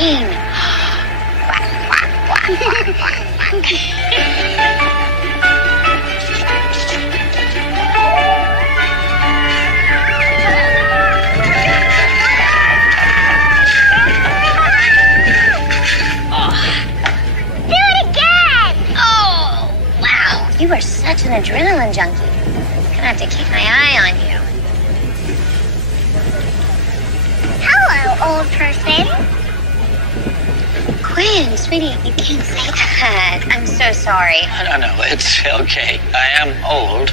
machine. Do it again! Oh, wow. You are such an adrenaline junkie. I'm gonna have to keep my eye on you. Hello, old person. Quinn, sweetie, you can't say that. I'm so sorry. No, it's okay. I am old.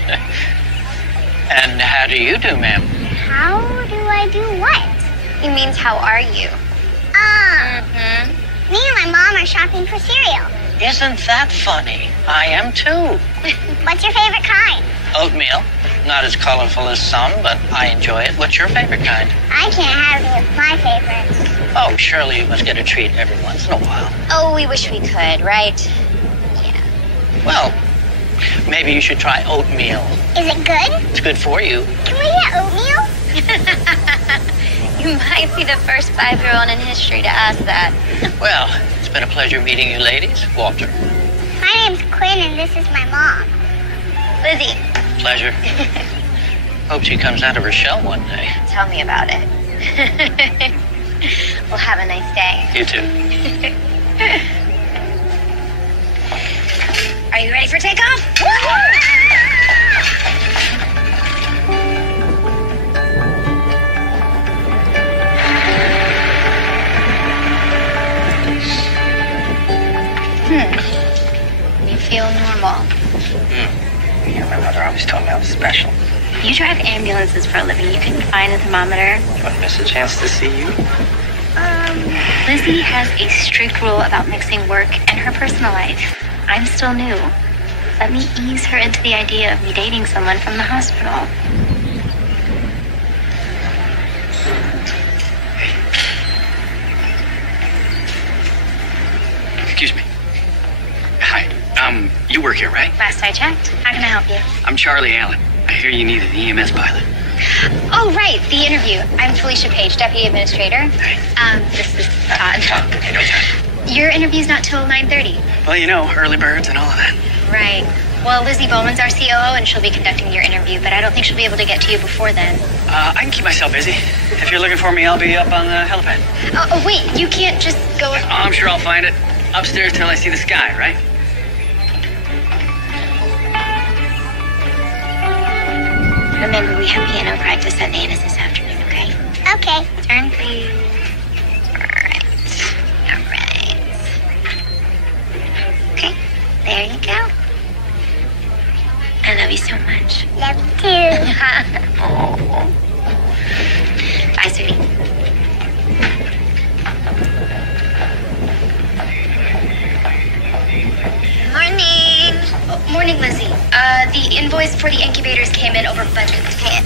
And how do you do, ma'am? How do I do what? He means, how are you? Me and my mom are shopping for cereal. Isn't that funny? I am too. What's your favorite kind? Oatmeal. Not as colorful as some, but I enjoy it. What's your favorite kind? I can't have any of my favorites. Oh, surely you must get a treat every once in a while. Oh, we wish we could, right? Yeah. Well, maybe you should try oatmeal. Is it good? It's good for you. Can we get oatmeal? You might be the first 5-year-old in history to ask that. Well, it's been a pleasure meeting you ladies. Walter. My name's Quinn, and this is my mom. Lizzie. Pleasure. Hope she comes out of her shell one day. Tell me about it. Well, have a nice day. You too. Are you ready for takeoff? You feel normal. Yeah, my mother always told me I was special. You drive ambulances for a living. You couldn't find a thermometer. Wouldn't miss a chance to see you. Lizzie has a strict rule about mixing work and her personal life. I'm still new. Let me ease her into the idea of me dating someone from the hospital. Excuse me. Hi. You work here, right? Last I checked. How can I help you? I'm Charlie Allen. I hear you need an EMS pilot. Oh, right, the interview. I'm Felicia Page, Deputy Administrator. Hey. This is Todd. Hey, no time. Your interview's not till 9:30. Well, you know, early birds and all of that. Right. Well, Lizzie Bowman's our COO, and she'll be conducting your interview, but I don't think she'll be able to get to you before then. I can keep myself busy. If you're looking for me, I'll be up on the helipad. Oh, wait, you can't just go... I'm sure I'll find it. Upstairs till I see the sky, right? Remember, we have piano practice at Nana's this afternoon, okay? Okay. Turn, please. All right. Okay, there you go. I love you so much. Love you too. Oh. Bye, sweetie. Morning. Oh, morning, Lizzie. The invoice for the incubators came in over budget. Pay it.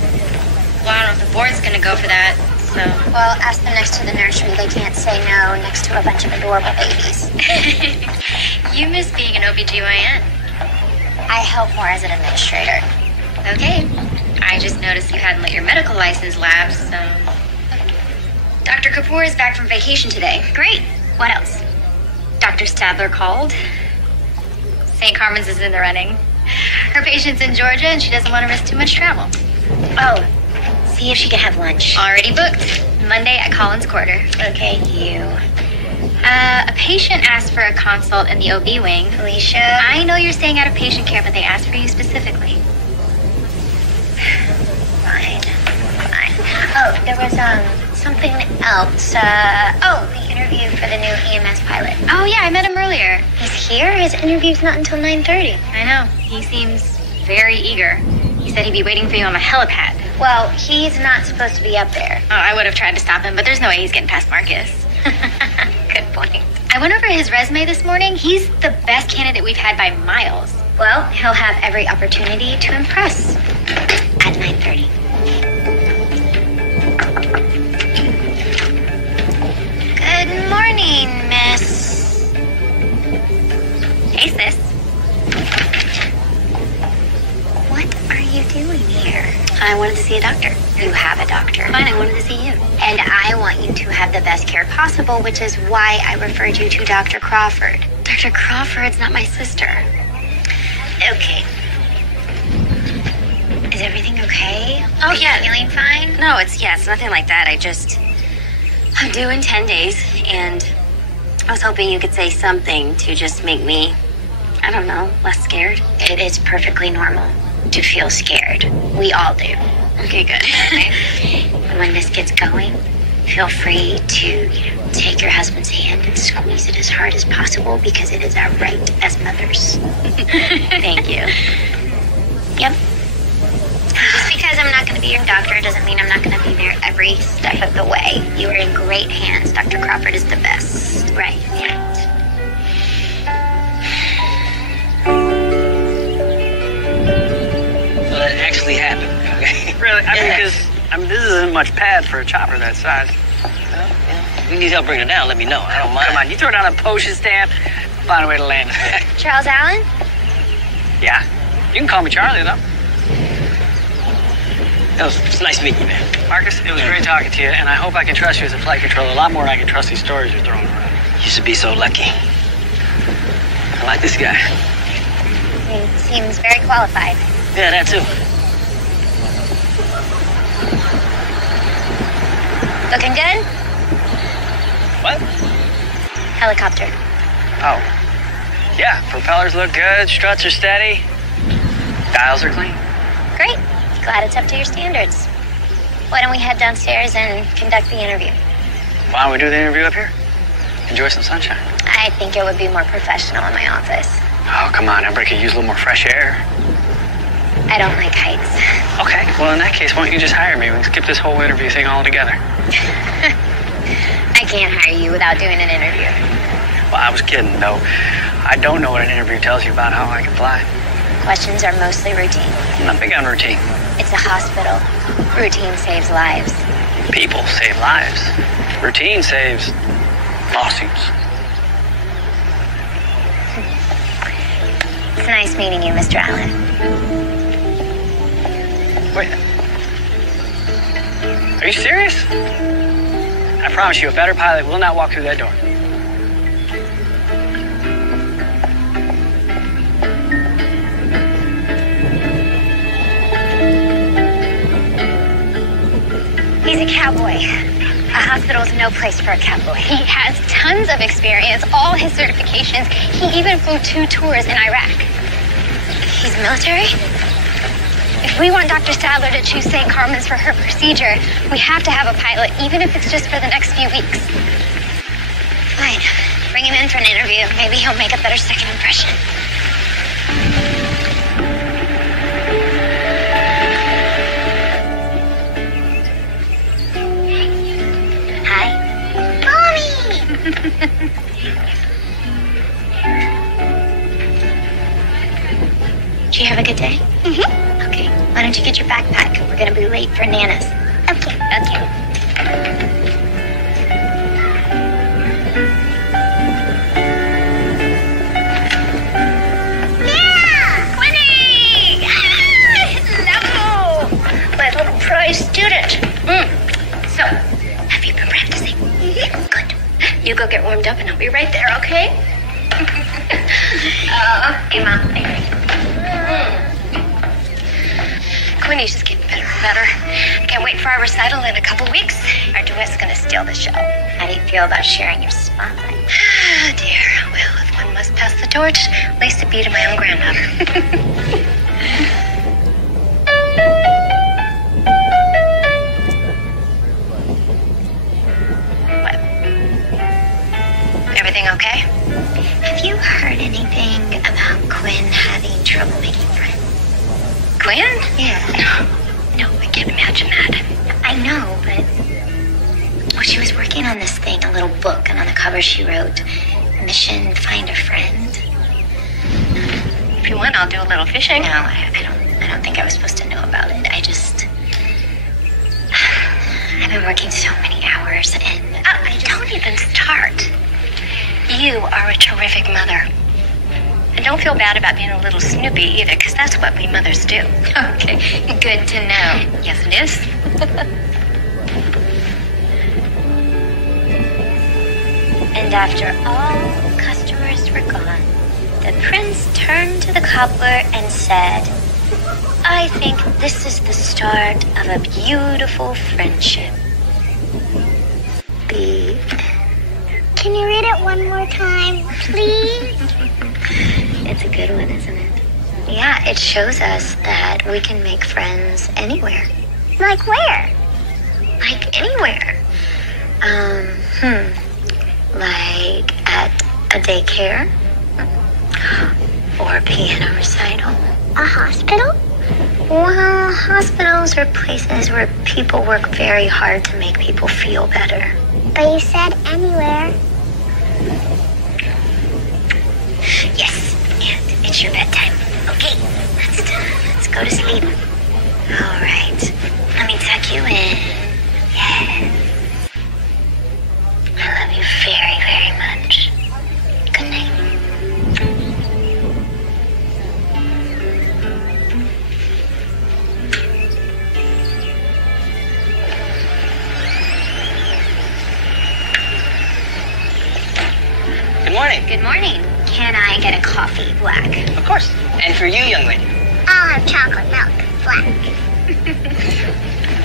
Well, I don't know if the board's gonna go for that, so... Well, ask them next to the nursery. They can't say no next to a bunch of adorable babies. You miss being an OBGYN. I help more as an administrator. Okay. I just noticed you hadn't let your medical license lapse, so... Dr. Kapoor is back from vacation today. Great. What else? Dr. Stadler called. St. Carmen's is in the running. Her patient's in Georgia, and she doesn't want to risk too much travel. Oh, see if she can have lunch. Already booked. Monday at Collins Quarter. Okay, you. A patient asked for a consult in the OB wing. Felicia? I know you're staying out of patient care, but they asked for you specifically. Fine. Oh, there was, something else. The interview for the new EMS pilot. Oh, yeah, I met him earlier. He's here? His interview's not until 9:30. I know. He seems very eager. He said he'd be waiting for you on the helipad. Well, he's not supposed to be up there. Oh, I would have tried to stop him, but there's no way he's getting past Marcus. Good point. I went over his resume this morning. He's the best candidate we've had by miles. Well, he'll have every opportunity to impress at 9:30. Good morning, miss. Hey, sis. What are you doing here? I wanted to see a doctor. You have a doctor. Fine, I wanted to see you. And I want you to have the best care possible, which is why I referred you to Dr. Crawford. Dr. Crawford's not my sister. Okay. Is everything okay? Oh, Are you yeah. feeling fine? No, it's nothing like that. I'm due in 10 days, and I was hoping you could say something to just make me, I don't know, less scared. It is perfectly normal to feel scared. We all do. Okay, good. Okay? And when this gets going, feel free to, take your husband's hand and squeeze it as hard as possible because it is our right as mothers. Thank you. Yep. Just because I'm not going to be your doctor doesn't mean I'm not going to be there every step of the way. You are in great hands. Dr. Crawford is the best. Right. So that actually happened, okay? Really? Because this isn't much pad for a chopper that size. You need help bringing it down, let me know. I don't mind. Come on, you throw down a postage stamp, I'll find a way to land it. Charles Allen? Yeah. You can call me Charlie, though. It's nice meeting you, man. Marcus, it was great talking to you, and I hope I can trust you as a flight controller a lot more than I can trust these stories you're throwing around. You should be so lucky. I like this guy. He seems very qualified. Yeah, that too. Looking good? What? Helicopter. Oh. Yeah, propellers look good, struts are steady, dials are clean. Great. Glad it's up to your standards. Why don't we head downstairs and conduct the interview? Why don't we do the interview up here? Enjoy some sunshine. I think it would be more professional in my office. Oh, come on, everybody could use a little more fresh air. I don't like heights. Okay, well, in that case, why don't you just hire me? We can skip this whole interview thing altogether. I can't hire you without doing an interview. Well, I was kidding, though. I don't know what an interview tells you about how I can fly. Questions are mostly routine. I'm not big on routine. It's a hospital. Routine saves lives. People save lives. Routine saves lawsuits. It's nice meeting you, Mr. Allen. Wait. Are you serious? I promise you, a better pilot will not walk through that door. He's a cowboy. A hospital is no place for a cowboy. He has tons of experience, all his certifications. He even flew 2 tours in Iraq. He's military? If we want Dr. Sadler to choose St. Carmen's for her procedure, we have to have a pilot, even if it's just for the next few weeks. Fine. Bring him in for an interview. Maybe he'll make a better second impression. Hi. Mommy! Did you have a good day? Mm-hmm. Okay. Why don't you get your backpack? We're gonna be late for Nana's. Okay. Okay. Yeah! Winnie! Hello! My little prize student. So, have you been practicing? Mm-hmm. Good. You go get warmed up and I'll be right there, okay? Okay, Mom. Thanks. Quinny's just getting better and better. Can't wait for our recital in a couple weeks. Our duet's gonna steal the show. How do you feel about sharing your spotlight? Oh, dear. Well, if one must pass the torch, at least it be to my own granddaughter. What? Everything okay? Have you heard anything about Quinn having trouble making friends? Quinn? Yeah. No, I can't imagine that. I know, but... Well, she was working on this thing, a little book, and on the cover she wrote, Mission Find a Friend. If you want, I'll do a little fishing. No, I don't think I was supposed to know about it. I've been working so many hours, and... Don't even start. You are a terrific mother. And don't feel bad about being a little snoopy either, because that's what we mothers do. Okay, good to know. Yes, it is. And after all customers were gone, the prince turned to the cobbler and said, I think this is the start of a beautiful friendship. B. Can you read it one more time, please? It's a good one, isn't it? Yeah, it shows us that we can make friends anywhere. Like where? Like anywhere. Like at a daycare or a piano recital. A hospital? Well, hospitals are places where people work very hard to make people feel better. But you said anywhere. Yes, and it's your bedtime. Okay, let's go to sleep. All right, let me tuck you in. Yes. I love you very, very much. Good night. Good morning. Good morning. Can I get a coffee black? Of course. And for you, young lady. I'll have chocolate milk, black.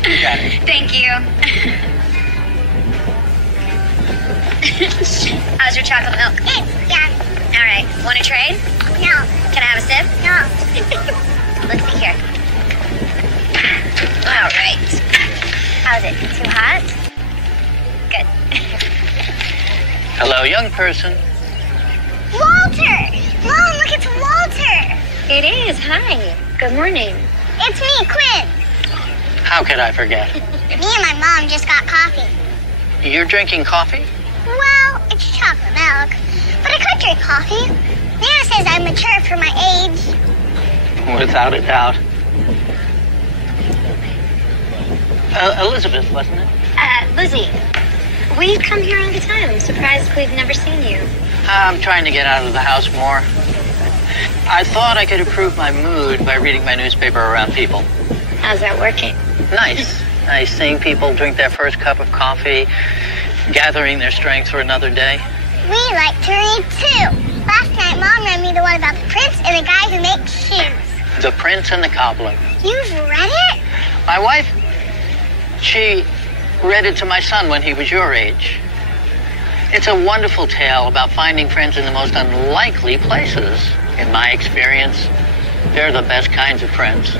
You got it. Thank you. How's your chocolate milk? It's yummy. All right. Want to trade? No, Can I have a sip? no. Let's see here. All right. How's it? Too hot? Good. Hello, young person. Walter! Mom, look, it's Walter! It is. Hi. Good morning. It's me, Quinn. How could I forget? Me and my mom just got coffee. You're drinking coffee? Well, it's chocolate milk, but I could drink coffee. Nana says I'm mature for my age. Without a doubt. Elizabeth, wasn't it? Lizzie, we come here all the time. I'm surprised we've never seen you. I'm trying to get out of the house more. I thought I could improve my mood by reading my newspaper around people. How's that working? Nice. Nice seeing people drink their first cup of coffee, gathering their strength for another day. We like to read too. Last night, Mom read me the one about the prince and the guy who makes shoes. The Prince and the Cobbler. You've read it? My wife, she read it to my son when he was your age. It's a wonderful tale about finding friends in the most unlikely places. In my experience, they're the best kinds of friends.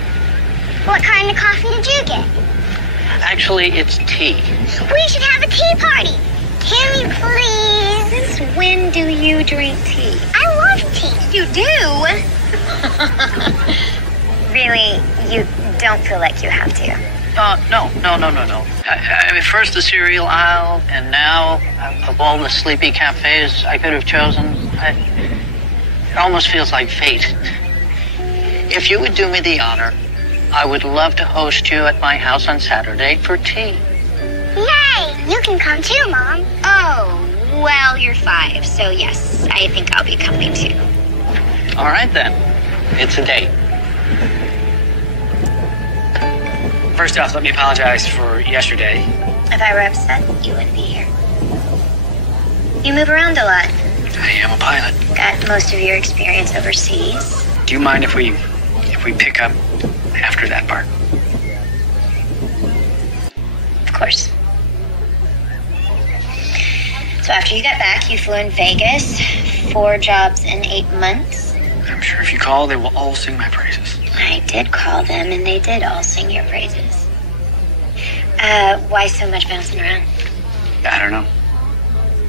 What kind of coffee did you get? Actually, it's tea. We should have a tea party. Can we please? Since when do you drink tea? I love tea. You do? Really, you don't feel like you have to? No. I mean, first the cereal aisle, and now, of all the sleepy cafes I could have chosen, it almost feels like fate. If you would do me the honor, I would love to host you at my house on Saturday for tea. Yay! You can come too, Mom. Oh, well, you're 5, so yes, I think I'll be coming too. All right, then. It's a date. First off, let me apologize for yesterday. If I were upset, you wouldn't be here. You move around a lot. I am a pilot. Got most of your experience overseas. Do you mind if we pick up after that part? Of course. So after you got back, you flew in Vegas. 4 jobs in 8 months. I'm sure if you call, they will all sing my praises. I did call them, and they did all sing your praises. Why so much bouncing around? I don't know.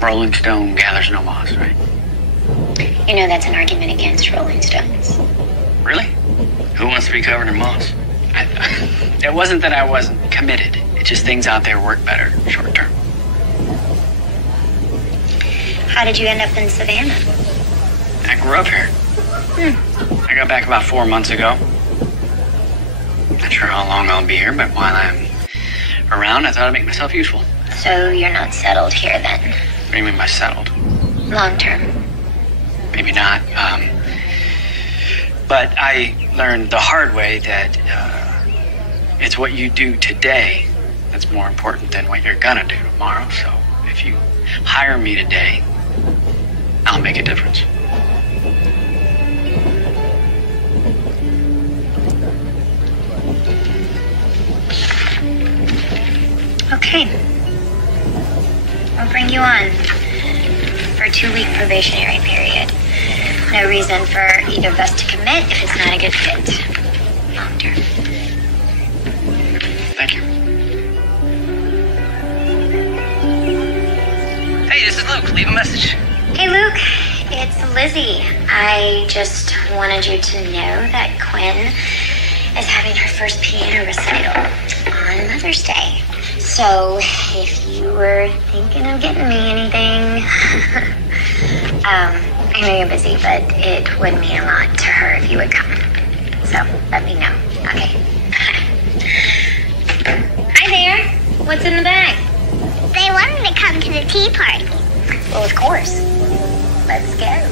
Rolling stone gathers no moss, right? You know that's an argument against Rolling Stones. Really? Who wants to be covered in moss? It wasn't that I wasn't committed. It's just things out there work better short term. How did you end up in Savannah? I grew up here. I got back about 4 months ago. Not sure how long I'll be here, but while I'm around, I thought I'd make myself useful. So you're not settled here then? What do you mean by settled? Long term. Maybe not. But I learned the hard way that it's what you do today that's more important than what you're gonna do tomorrow. So if you hire me today, I'll make a difference. Okay. I'll bring you on for a 2-week probationary period. No reason for either of us to commit if it's not a good fit. Long term. Thank you. Hey, this is Luke. Leave a message. Hey, Luke. It's Lizzie. I just wanted you to know that Quinn is having her first piano recital on Mother's Day. So, if you were thinking of getting me anything, I know you're busy, but it would mean a lot to her if you would come. So, let me know. Okay. Hi there. What's in the bag? They wanted to come to the tea party. Well, of course. Let's go.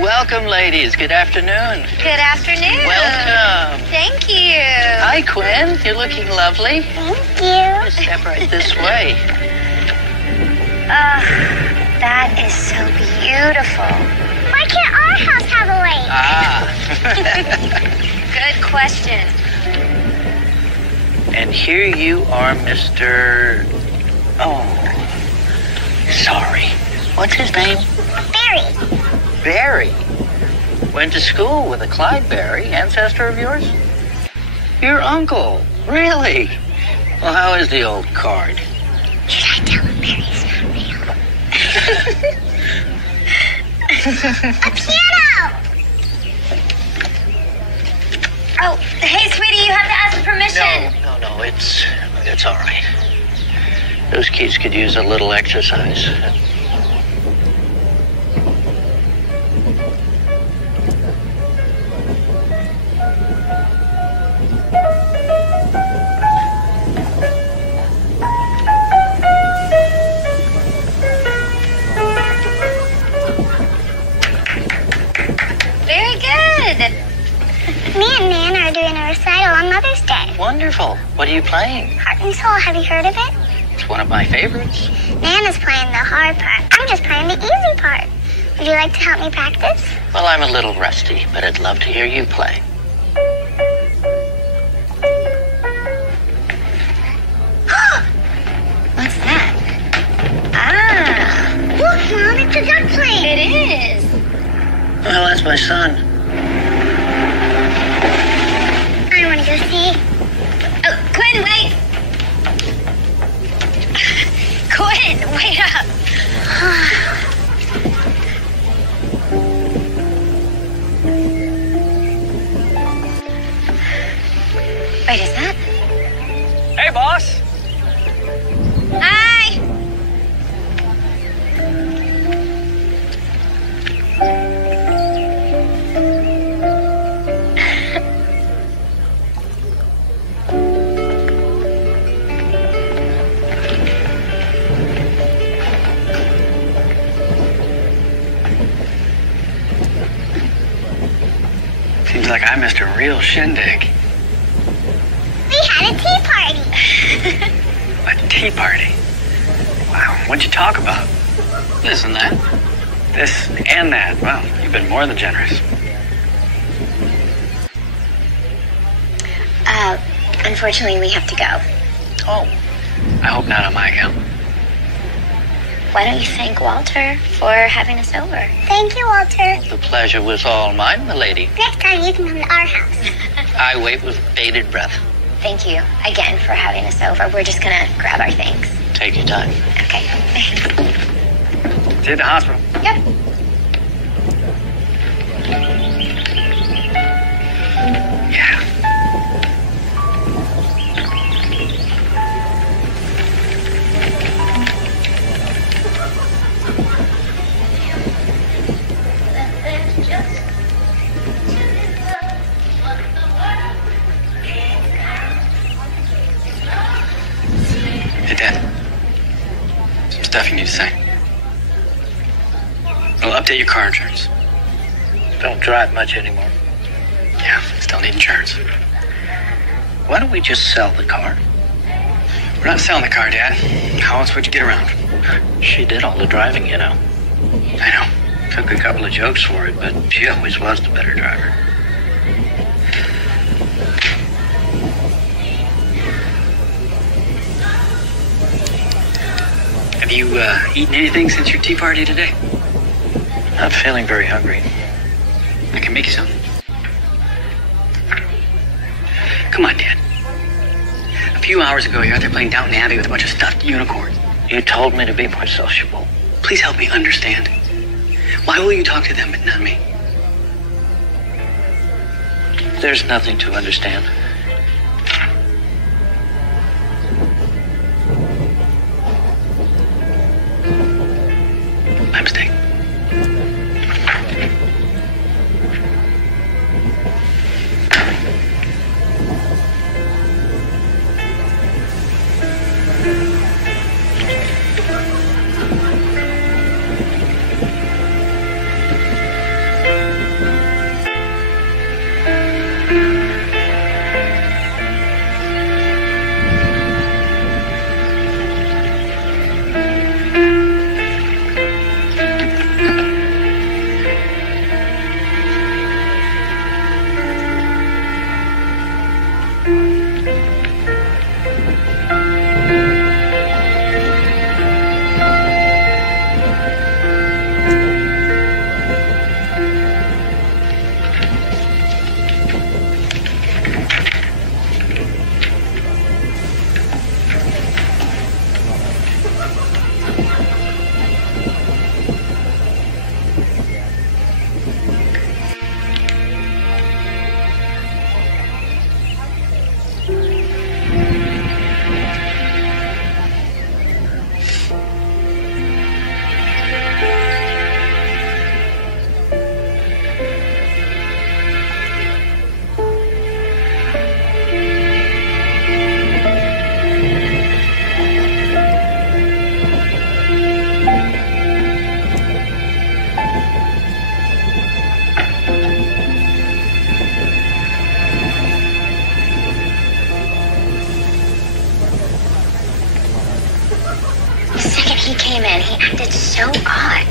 Welcome, ladies. Good afternoon. Good afternoon. Welcome. Thank you. Hi, Quinn. You're looking lovely. Thank you. Step right this way. That is so beautiful. Why can't our house have a lake? Good question. And here you are, Mr. Oh, sorry. What's his name? Barry. Barry. Went to school with a Clyde Barry, ancestor of yours? Your uncle. Really? Well, how is the old card? Should I tell him Barry's not real? A piano! Oh, hey, sweetie, you have to ask permission. No, it's all right. Those kids could use a little exercise. Me and Nan are doing a recital on Mother's Day. Wonderful. What are you playing? Heart and Soul, have you heard of it? It's one of my favorites. Nan is playing the hard part. I'm just playing the easy part. Would you like to help me practice? Well, I'm a little rusty, but I'd love to hear you play. What's that? Ah. Look, Mom, it's a duck plane. It is. Well, that's my son. I want to go see. Oh, Quinn, wait. Quinn, wait up. Wait, is that? Hey, boss. Hi. Seems like I missed a real shindig. We had a tea party. A tea party? Wow, what'd you talk about? This and that. This and that. Well, you've been more than generous. Unfortunately, we have to go. Oh, I hope not on my account. Why don't you thank Walter for having us over? Thank you, Walter. The pleasure was all mine, milady. Next time you can come to our house. I wait with bated breath. Thank you again for having us over. We're just gonna grab our things. Take your time. Okay. See you at the hospital. Yep. Yeah. stuff you need to say. I'll update your car insurance. Don't drive much anymore. Yeah, still need insurance. Why don't we just sell the car? We're not selling the car, Dad. How else would you get around? She did all the driving, you know. I know. Took a couple of jokes for it, but she always was the better driver. Have you eaten anything since your tea party today? Not feeling very hungry. I can make you some. Come on, Dad. A few hours ago, you were out there playing Downton Abbey with a bunch of stuffed unicorns. You told me to be more sociable. Please help me understand. Why will you talk to them but not me? There's nothing to understand. My mistake. He came in, he acted so odd.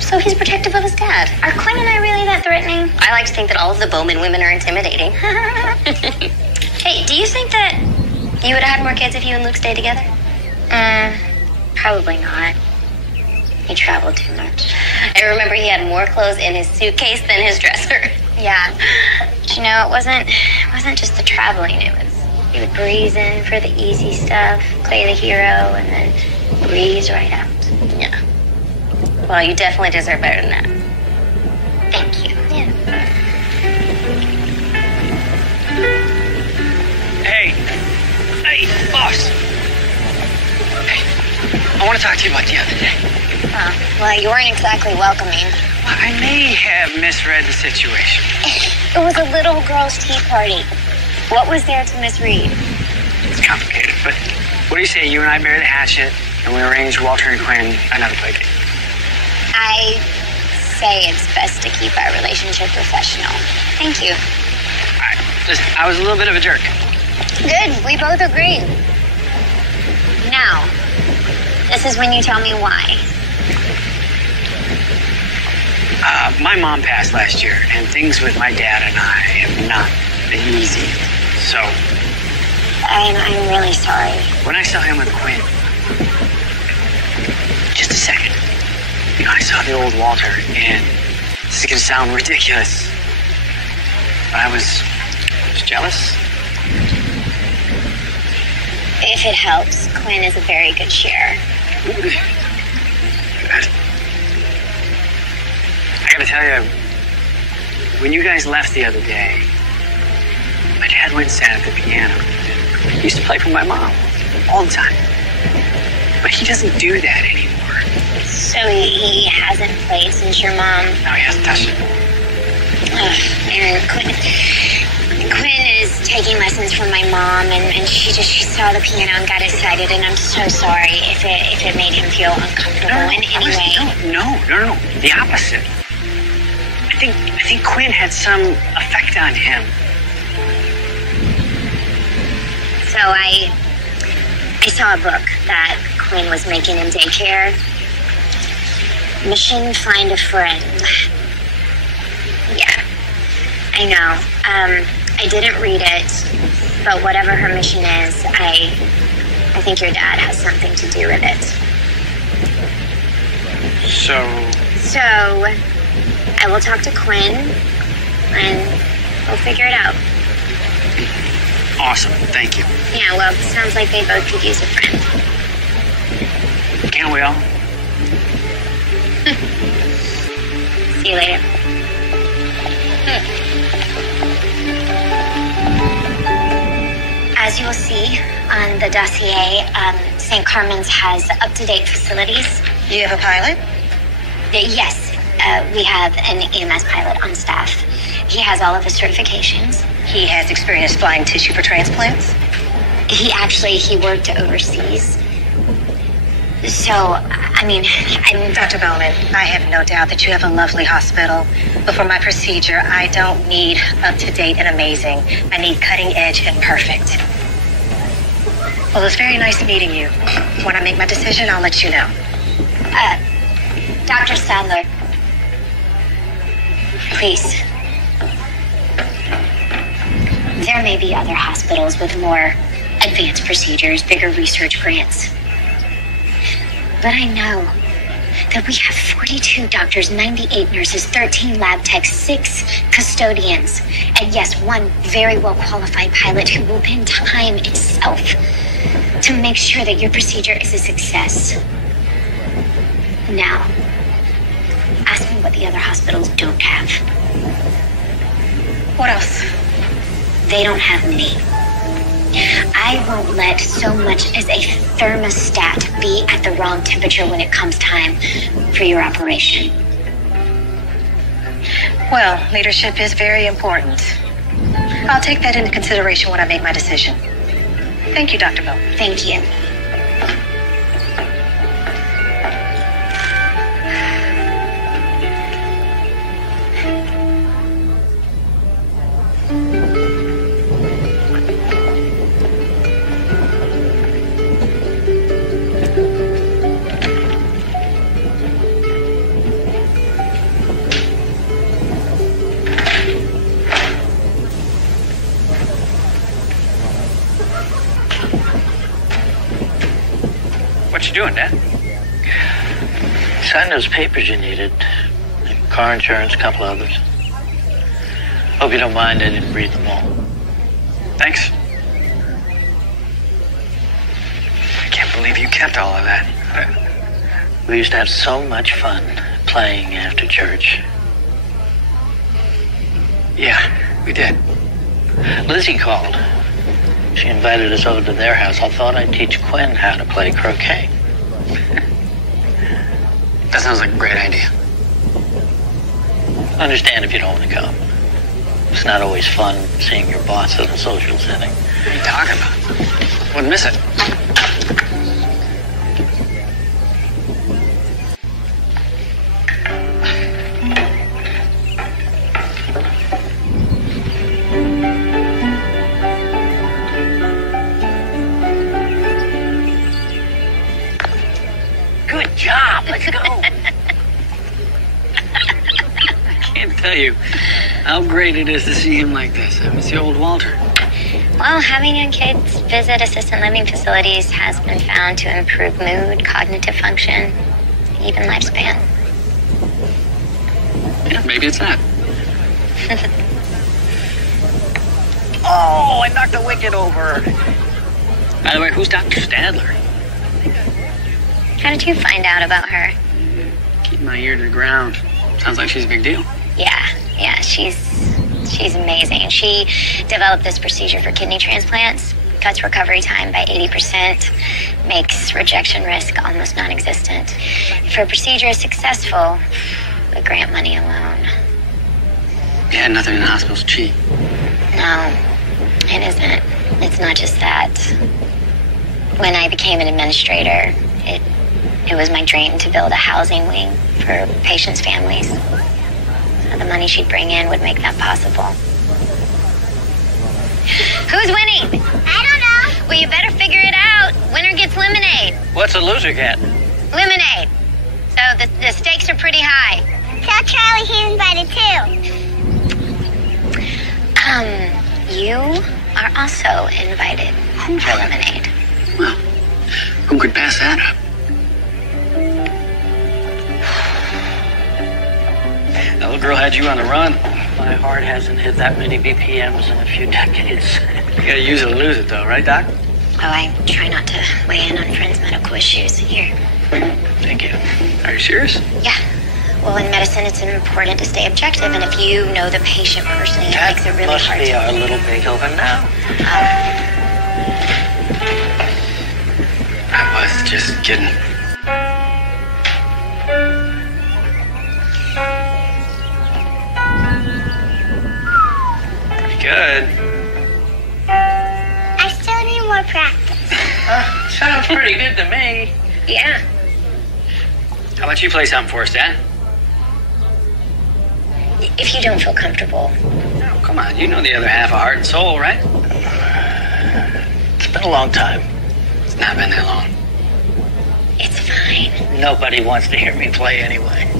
So he's protective of his dad. Are Quinn and I really that threatening? I like to think that all of the Bowman women are intimidating. Hey, do you think that you would have had more kids if you and Luke stayed together? Probably not. He traveled too much. I remember he had more clothes in his suitcase than his dresser. Yeah. But you know, it wasn't just the traveling. He would breeze in for the easy stuff, play the hero, and then breeze right out. Yeah. Well, you definitely deserve better than that. Thank you. Yeah. Hey, boss. Hey, I want to talk to you about the other day. Oh, well, you weren't exactly welcoming. Well, I may have misread the situation. It was a little girl's tea party. What was there to misread? It's complicated, but what do you say you and I bury the hatchet and we arrange Walter and Quinn another play date? I say it's best to keep our relationship professional. Thank you. All right, listen, I was a little bit of a jerk. Good, we both agreed. Now, this is when you tell me why. My mom passed last year, and things with my dad and I have not been easy. So, I'm really sorry. when I saw him with Quinn, just a second, you know, I saw the old Walter, and this is gonna sound ridiculous, but I was jealous. If it helps, Quinn is a very good share. I gotta tell you, when you guys left the other day, my dad went and sat at the piano. He used to play for my mom all the time. But he doesn't do that anymore. So he hasn't played since your mom... No, he hasn't touched it. And Quinn is taking lessons friends from my mom, and she saw the piano and got excited, and I'm so sorry if it made him feel uncomfortable in any way. No. The opposite. I think Quinn had some effect on him. So I saw a book that Quinn was making in daycare. Mission Find a Friend. Yeah, I know. I didn't read it, but whatever her mission is, I think your dad has something to do with it. So I will talk to Quinn, and we'll figure it out. Awesome, thank you. Yeah, well, sounds like they both could use a friend. Can't we all? See you later. As you will see on the dossier, St. Carmen's has up-to-date facilities. You have a pilot? Yes, we have an EMS pilot on staff. He has all of his certifications. He has experience flying tissue for transplants? He worked overseas. So, I mean, Dr. Bowman, I have no doubt that you have a lovely hospital. But for my procedure, I don't need up-to-date and amazing. I need cutting-edge and perfect. Well, it's very nice meeting you. When I make my decision, I'll let you know. Dr. Sadler, please. There may be other hospitals with more advanced procedures, bigger research grants. But I know that we have 42 doctors, 98 nurses, 13 lab techs, 6 custodians, and yes, 1 very well-qualified pilot who will pin time itself to make sure that your procedure is a success. Now, ask me what the other hospitals don't have. What else? They don't have me. I won't let so much as a thermostat be at the wrong temperature when it comes time for your operation. Well, leadership is very important. I'll take that into consideration when I make my decision. Thank you, Dr. Bell. Thank you. What you doing, Dad? Signed those papers you needed. Car insurance, a couple others. Hope you don't mind, I didn't read them all. Thanks. I can't believe you kept all of that. We used to have so much fun playing after church. Yeah, we did. Lizzie called. She invited us over to their house. I thought I'd teach Quinn how to play croquet. That sounds like a great idea. Understand if you don't want to come. It's not always fun seeing your boss in a social setting. What are you talking about? Wouldn't miss it. Good job. Let's go. I can't tell you how great it is to see him like this. I miss the old Walter. Well, having young kids visit assisted living facilities has been found to improve mood, cognitive function, even lifespan. Yeah, maybe it's that. Oh, I knocked the wicket over. By the way, who's Dr. Stadler? How did you find out about her? Keep my ear to the ground. Sounds like she's a big deal. Yeah, she's amazing. She developed this procedure for kidney transplants, cuts recovery time by 80%, makes rejection risk almost non-existent. If her procedure is successful, the grant money alone. Yeah, nothing in the hospital's cheap. No. It isn't. It's not just that. When I became an administrator, it was my dream to build a housing wing for patients' families. So the money she'd bring in would make that possible. Who's winning? I don't know. Well, you better figure it out. Winner gets lemonade. What's a loser get? Lemonade. So the stakes are pretty high. Tell Charlie he's invited too. You are also invited for lemonade. Well, who could pass that up? The little girl had you on the run. My heart hasn't hit that many BPMs in a few decades. You gotta use it or lose it, though, right, Doc? Oh, I try not to weigh in on friends' medical issues. Here. Thank you. Are you serious? Yeah. Well, in medicine, it's important to stay objective, and if you know the patient personally, it makes it really must hard be to... our little Beethoven now. I was just kidding. Good. I still need more practice. Sounds pretty good to me. Yeah. How about you play something for us, Dad? If you don't feel comfortable. Oh, come on. You know the other half of Heart and Soul, right? It's been a long time. It's not been that long. It's fine. Nobody wants to hear me play anyway.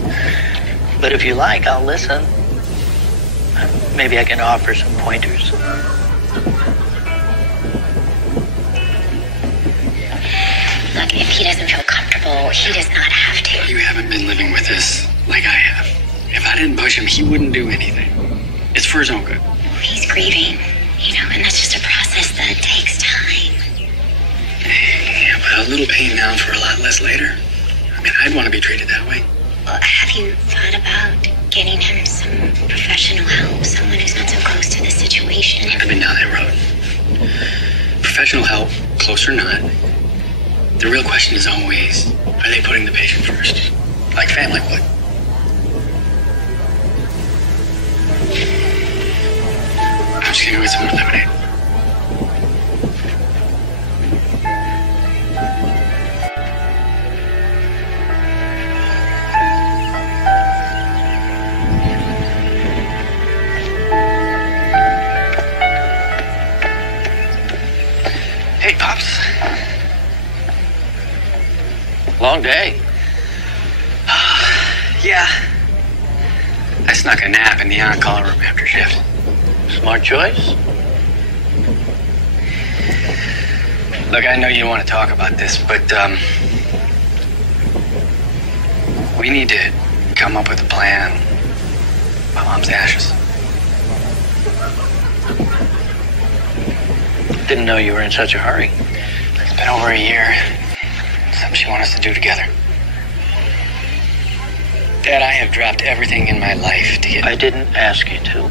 But if you like, I'll listen. Maybe I can offer some pointers. Look, if he doesn't feel comfortable, he does not have to. You haven't been living with this like I have. If I didn't push him, he wouldn't do anything. It's for his own good. He's grieving, and that's just a process that takes time. Yeah, but a little pain now for a lot less later. I mean, I'd want to be treated that way. Well, have you thought about getting him some professional help? Someone who's not so close to the situation? I've been down that road. Professional help, close or not. The real question is always, are they putting the patient first? Like family would. I'm just gonna go get some more lemonade. Hey, Pops. Long day. Yeah. I snuck a nap in the on-call room after shift. Smart choice. Look, I know you want to talk about this, but we need to come up with a plan about Mom's ashes. Didn't know you were in such a hurry. It's been over a year. Something she wants us to do together. Dad, I have dropped everything in my life to get... I didn't ask you to.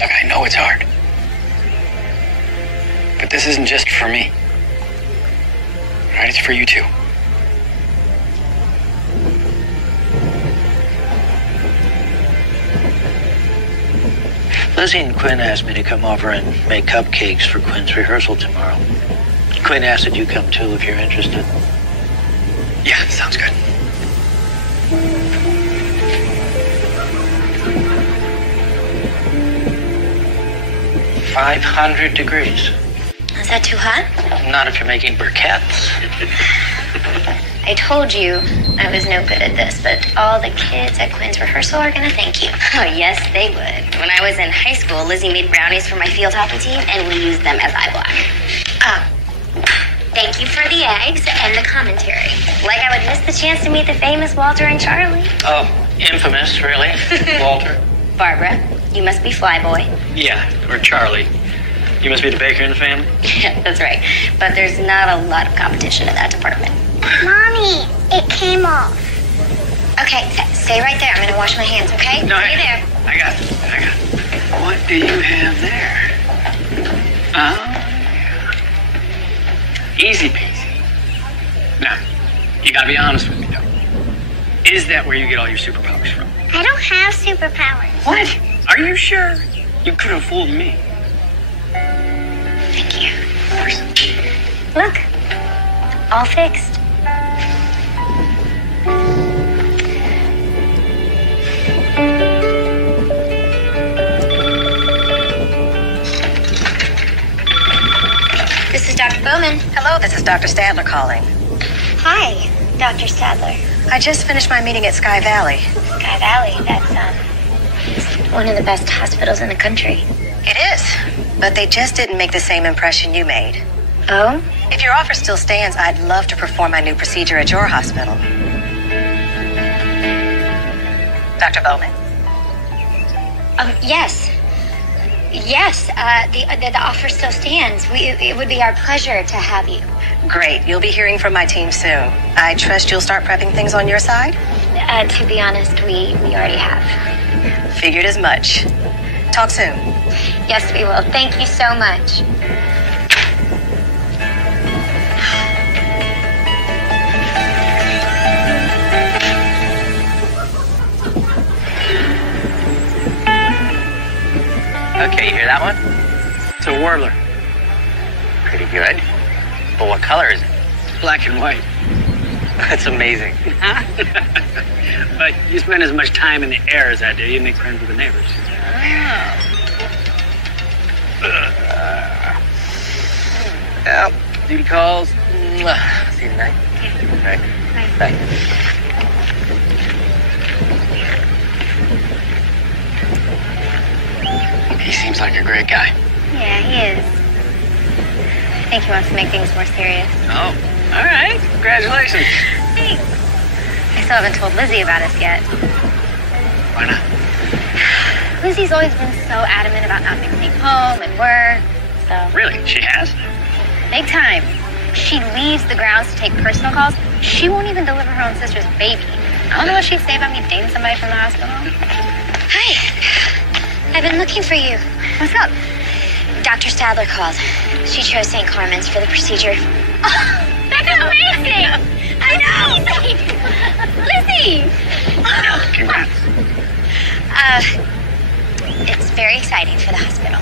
Look, I know it's hard. But this isn't just for me. All right, it's for you too. Lizzie and Quinn asked me to come over and make cupcakes for Quinn's rehearsal tomorrow. Quinn asked that you come too if you're interested. Yeah, sounds good. $500 degrees. Is that too hot? Not if you're making briquettes. I told you I was no good at this, but all the kids at Quinn's rehearsal are going to thank you. Oh, yes, they would. When I was in high school, Lizzie made brownies for my field hockey team, and we used them as eye black. Thank you for the eggs and the commentary. Like I would miss the chance to meet the famous Walter and Charlie. Oh, infamous, really? Walter? Barbara, you must be Flyboy. Yeah, or Charlie. You must be the baker in the family? Yeah, that's right. But there's not a lot of competition in that department. Mommy, it came off. Okay, stay right there. I'm going to wash my hands, okay? No, stay there. I got it. What do you have there? Yeah. Easy peasy. Now, you gotta be honest with me, though. Is that where you get all your superpowers from? I don't have superpowers. What? Are you sure? You could have fooled me. Thank you. Of course. Look, all fixed. This is Dr. Bowman. Hello, this is Dr. Stadler calling. Hi, Dr. Stadler. I just finished my meeting at Sky Valley. Sky Valley, that's one of the best hospitals in the country. It is, but they just didn't make the same impression you made. Oh? If your offer still stands, I'd love to perform my new procedure at your hospital. Dr. Bowman? Yes. Yes, the offer still stands. It would be our pleasure to have you. Great. You'll be hearing from my team soon. I trust you'll start prepping things on your side? To be honest, we already have. Figured as much. Talk soon. Yes, we will. Thank you so much. Okay, you hear that one? It's a warbler. Pretty good. But what color is it? Black and white. That's amazing. But you spend as much time in the air as I do, you make friends with the neighbors. Well, duty calls. See you tonight. Right. Bye. He seems like a great guy. Yeah, he is. I think he wants to make things more serious. Oh, all right. Congratulations. Thanks. I still haven't told Lizzie about us yet. Why not? Lizzie's always been so adamant about not mixing home and work, so... Really? She has? Big time. She leaves the grounds to take personal calls. She won't even deliver her own sister's baby. I don't know what she'd say about me dating somebody from the hospital. Hi. I've been looking for you. What's up? Dr. Stadler called. She chose St. Carmen's for the procedure. Oh, that's amazing! I know! Lizzie! Congrats. It's very exciting for the hospital.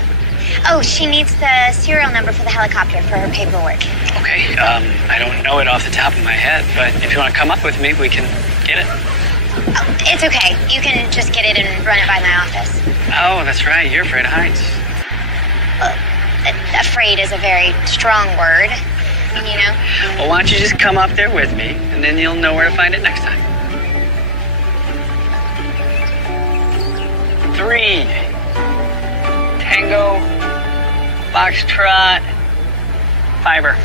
Oh, she needs the serial number for the helicopter for her paperwork. Okay, I don't know it off the top of my head, but if you want to come up with me, we can get it. Oh, it's okay. You can just get it and run it by my office. Oh, that's right. You're afraid of heights. Afraid is a very strong word, you know? Well, why don't you just come up there with me, and then you'll know where to find it next time. 3. Tango, Foxtrot, Fiber.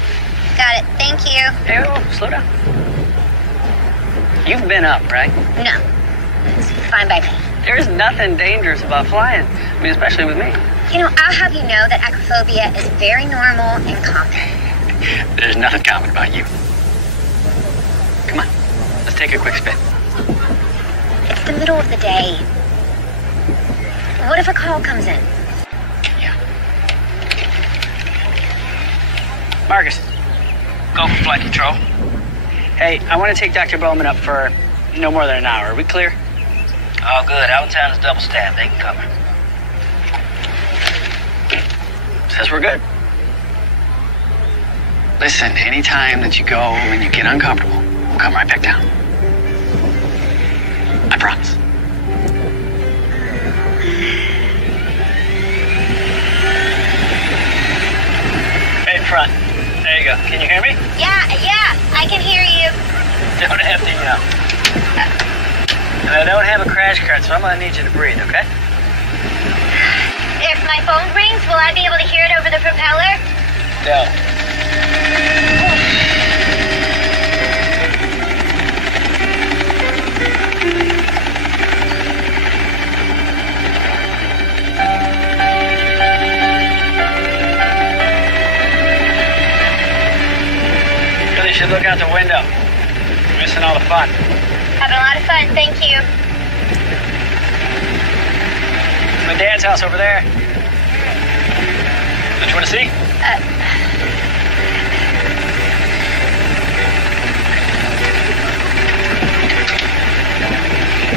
Got it. Thank you. Hey, oh, slow down. You've been up, right? No. It's fine by me. There's nothing dangerous about flying. I mean, especially with me. You know, I'll have you know that acrophobia is very normal and common. There's nothing common about you. Come on, let's take a quick spin. It's the middle of the day. What if a call comes in? Yeah. Marcus, go for flight control. Hey, I want to take Dr. Bowman up for no more than an hour. Are we clear? All good. Out of town is double staffed. They can cover. Says we're good. Listen, anytime that you go and you get uncomfortable, we'll come right back down. I promise. Right in front. There you go. Can you hear me? Yeah, I can hear you. Don't have to yell. And I don't have a crash cart, so I'm gonna need you to breathe, okay? If my phone rings, will I be able to hear it over the propeller? No. Really should look out the window. You're missing all the fun. Having a lot of fun, thank you. My dad's house over there. Don't you want to see?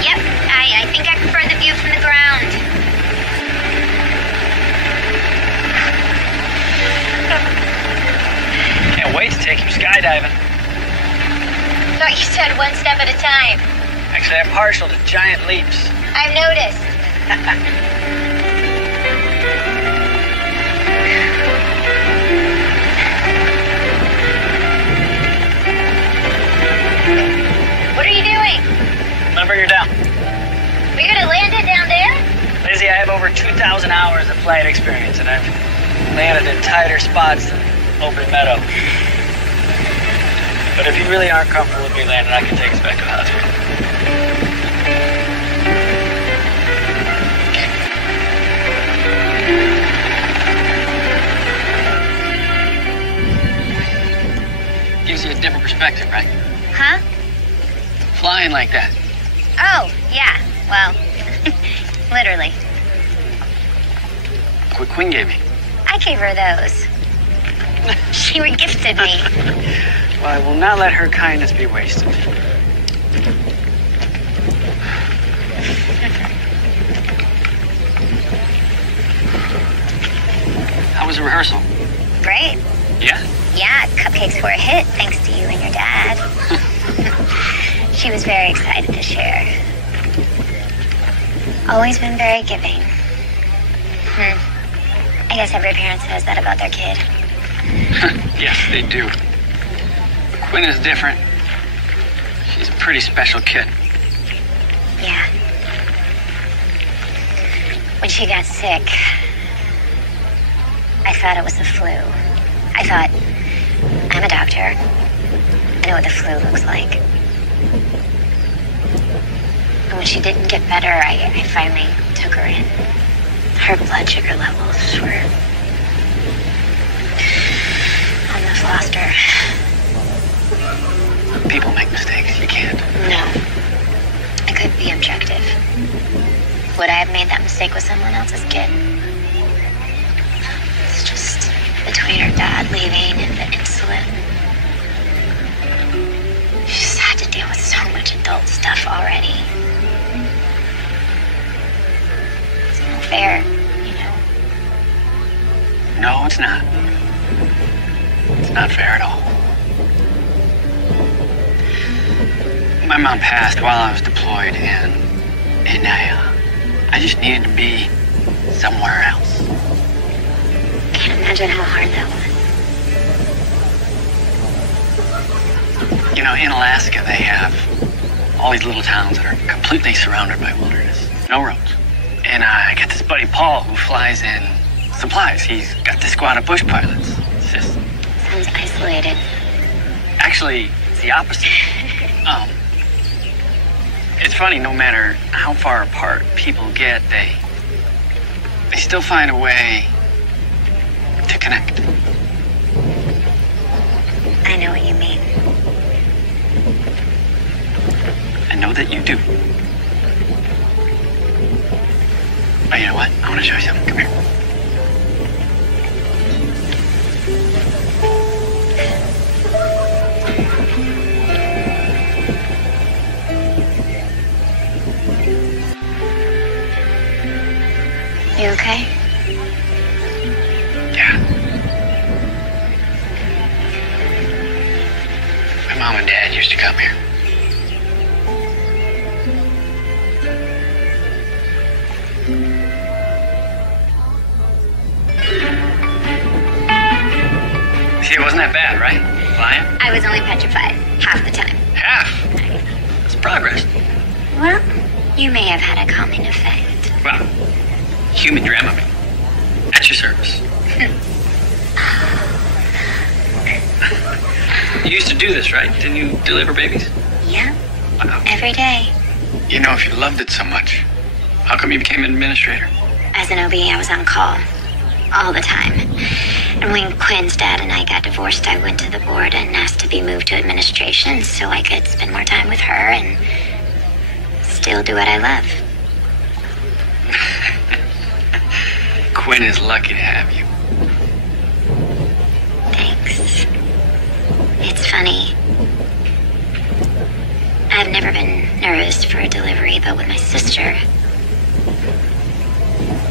Yep, I think I prefer the view from the ground. take him skydiving. Thought you said one step at a time. Actually, I'm partial to giant leaps. I've noticed. What are you doing? I'm gonna bring her down. We're gonna land it down there? Lizzie, I have over 2,000 hours of flight experience, and I've landed in tighter spots than open meadow. But if you really aren't comfortable with me landing, I can take us back to the hospital. Gives you a different perspective, right? Huh? Flying like that. Oh, yeah. Well, literally. What Quinn gave me. I gave her those. She gifted me. Well, I will not let her kindness be wasted. How was the rehearsal? Great. Yeah? Yeah, cupcakes were a hit thanks to you and your dad. She was very excited to share. Always been very giving. I guess every parent says that about their kid. Yes, they do. But Quinn is different. She's a pretty special kid. Yeah. When she got sick, I thought it was the flu. I thought, I'm a doctor. I know what the flu looks like. And when she didn't get better, I finally took her in. Her blood sugar levels were almost lost her. People make mistakes. You can't. No. I couldn't be objective. Would I have made that mistake with someone else's kid? It's just between her dad leaving and the insulin. She just had to deal with so much adult stuff already. It's not fair, you know. No, it's not. It's not fair at all. My mom passed while I was deployed, and I just needed to be somewhere else. Can't imagine how hard that was. You know, in Alaska, they have all these little towns that are completely surrounded by wilderness. No roads. And I got this buddy, Paul, who flies in supplies. He's got this squad of bush pilots. It's just... Sounds isolated. Actually, it's the opposite. It's funny, no matter how far apart people get, they still find a way to connect. I know what you mean. I know that you do. But you know what? I want to show you something. Come here. You okay? Yeah. My mom and dad used to come here. See, it wasn't that bad, right? Flying? I was only petrified half the time. Half? That's progress. Well, you may have had a calming effect. Well, human Dramamine. At your service. You used to do this, right? Didn't you deliver babies? Yeah, Wow. every day. You know, if you loved it so much, how come you became an administrator? As an OB, I was on call all the time. And when Quinn's dad and I got divorced, I went to the board and asked to be moved to administration so I could spend more time with her and still do what I love. Quinn is lucky to have you. Thanks. It's funny. I've never been nervous for a delivery, but with my sister,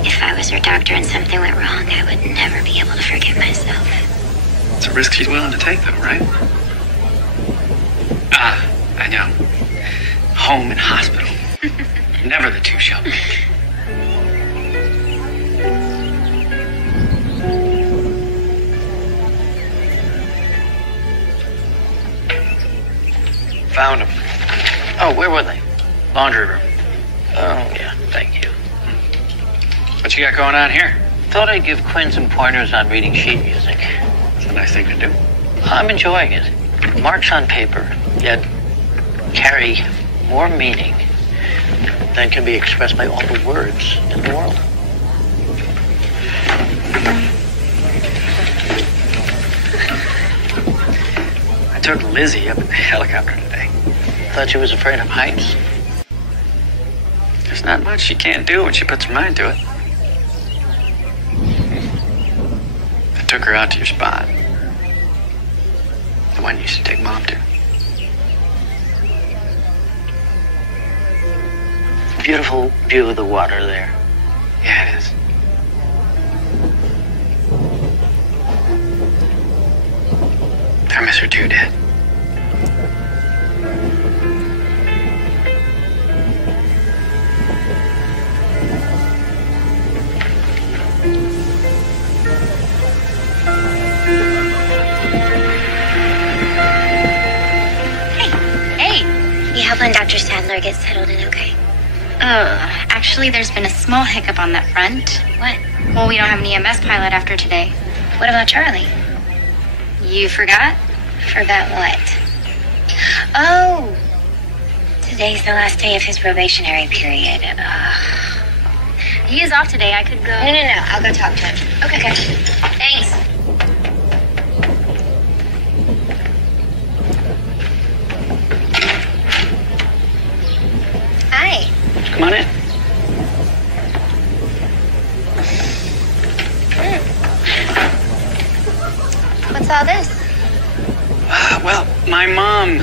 if I was her doctor and something went wrong, I would never be able to forgive myself. It's a risk she's willing to take, though, right? Ah, I know. Home and hospital. Never the two shall meet. Found them. Oh, where were they? Laundry room. Oh, yeah, thank you. What you got going on here? Thought I'd give Quinn some pointers on reading sheet music. It's a nice thing to do. I'm enjoying it. Marks on paper, yet carry more meaning than can be expressed by all the words in the world. I took Lizzie up in the helicopter today. Thought she was afraid of heights. There's not much she can't do when she puts her mind to it. I took her out to your spot. The one you used to take Mom to. Beautiful view of the water there. Yeah, it is. I miss her too, Dad. You help when Dr. Sadler gets settled in, okay? Actually, there's been a small hiccup on that front. What? Well, we don't have an EMS pilot after today. What about Charlie? You forgot? Forgot what? Oh! Today's the last day of his probationary period. He is off today. I could go. No. I'll go talk to him. Okay. Thanks. Hi. Come on in. What's all this? Well, my mom,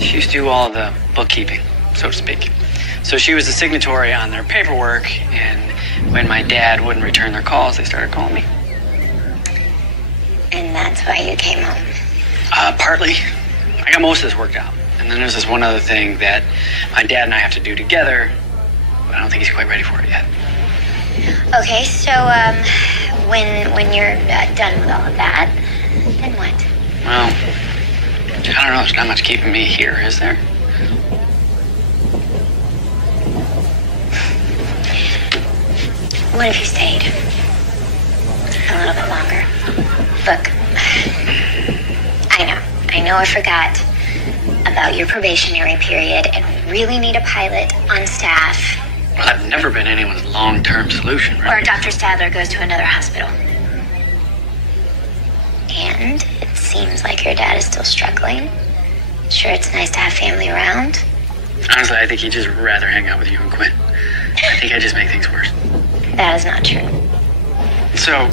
she used to do all the bookkeeping, so to speak. So she was the signatory on their paperwork, and when my dad wouldn't return their calls, they started calling me. And that's why you came home. Partly. I got most of this worked out. And then there's this one other thing that my dad and I have to do together, but I don't think he's quite ready for it yet. Okay, so, when you're done with all of that, then what? Well, I don't know. There's not much keeping me here, is there? What if you stayed? A little bit longer. Look, I know I forgot about your probationary period, and we really need a pilot on staff. Well, I've never been anyone's long-term solution, right? Or Dr. Stadler goes to another hospital. And it seems like your dad is still struggling. Sure, it's nice to have family around. Honestly, I think he'd just rather hang out with you and Quinn. I think I just make things worse. That is not true. So,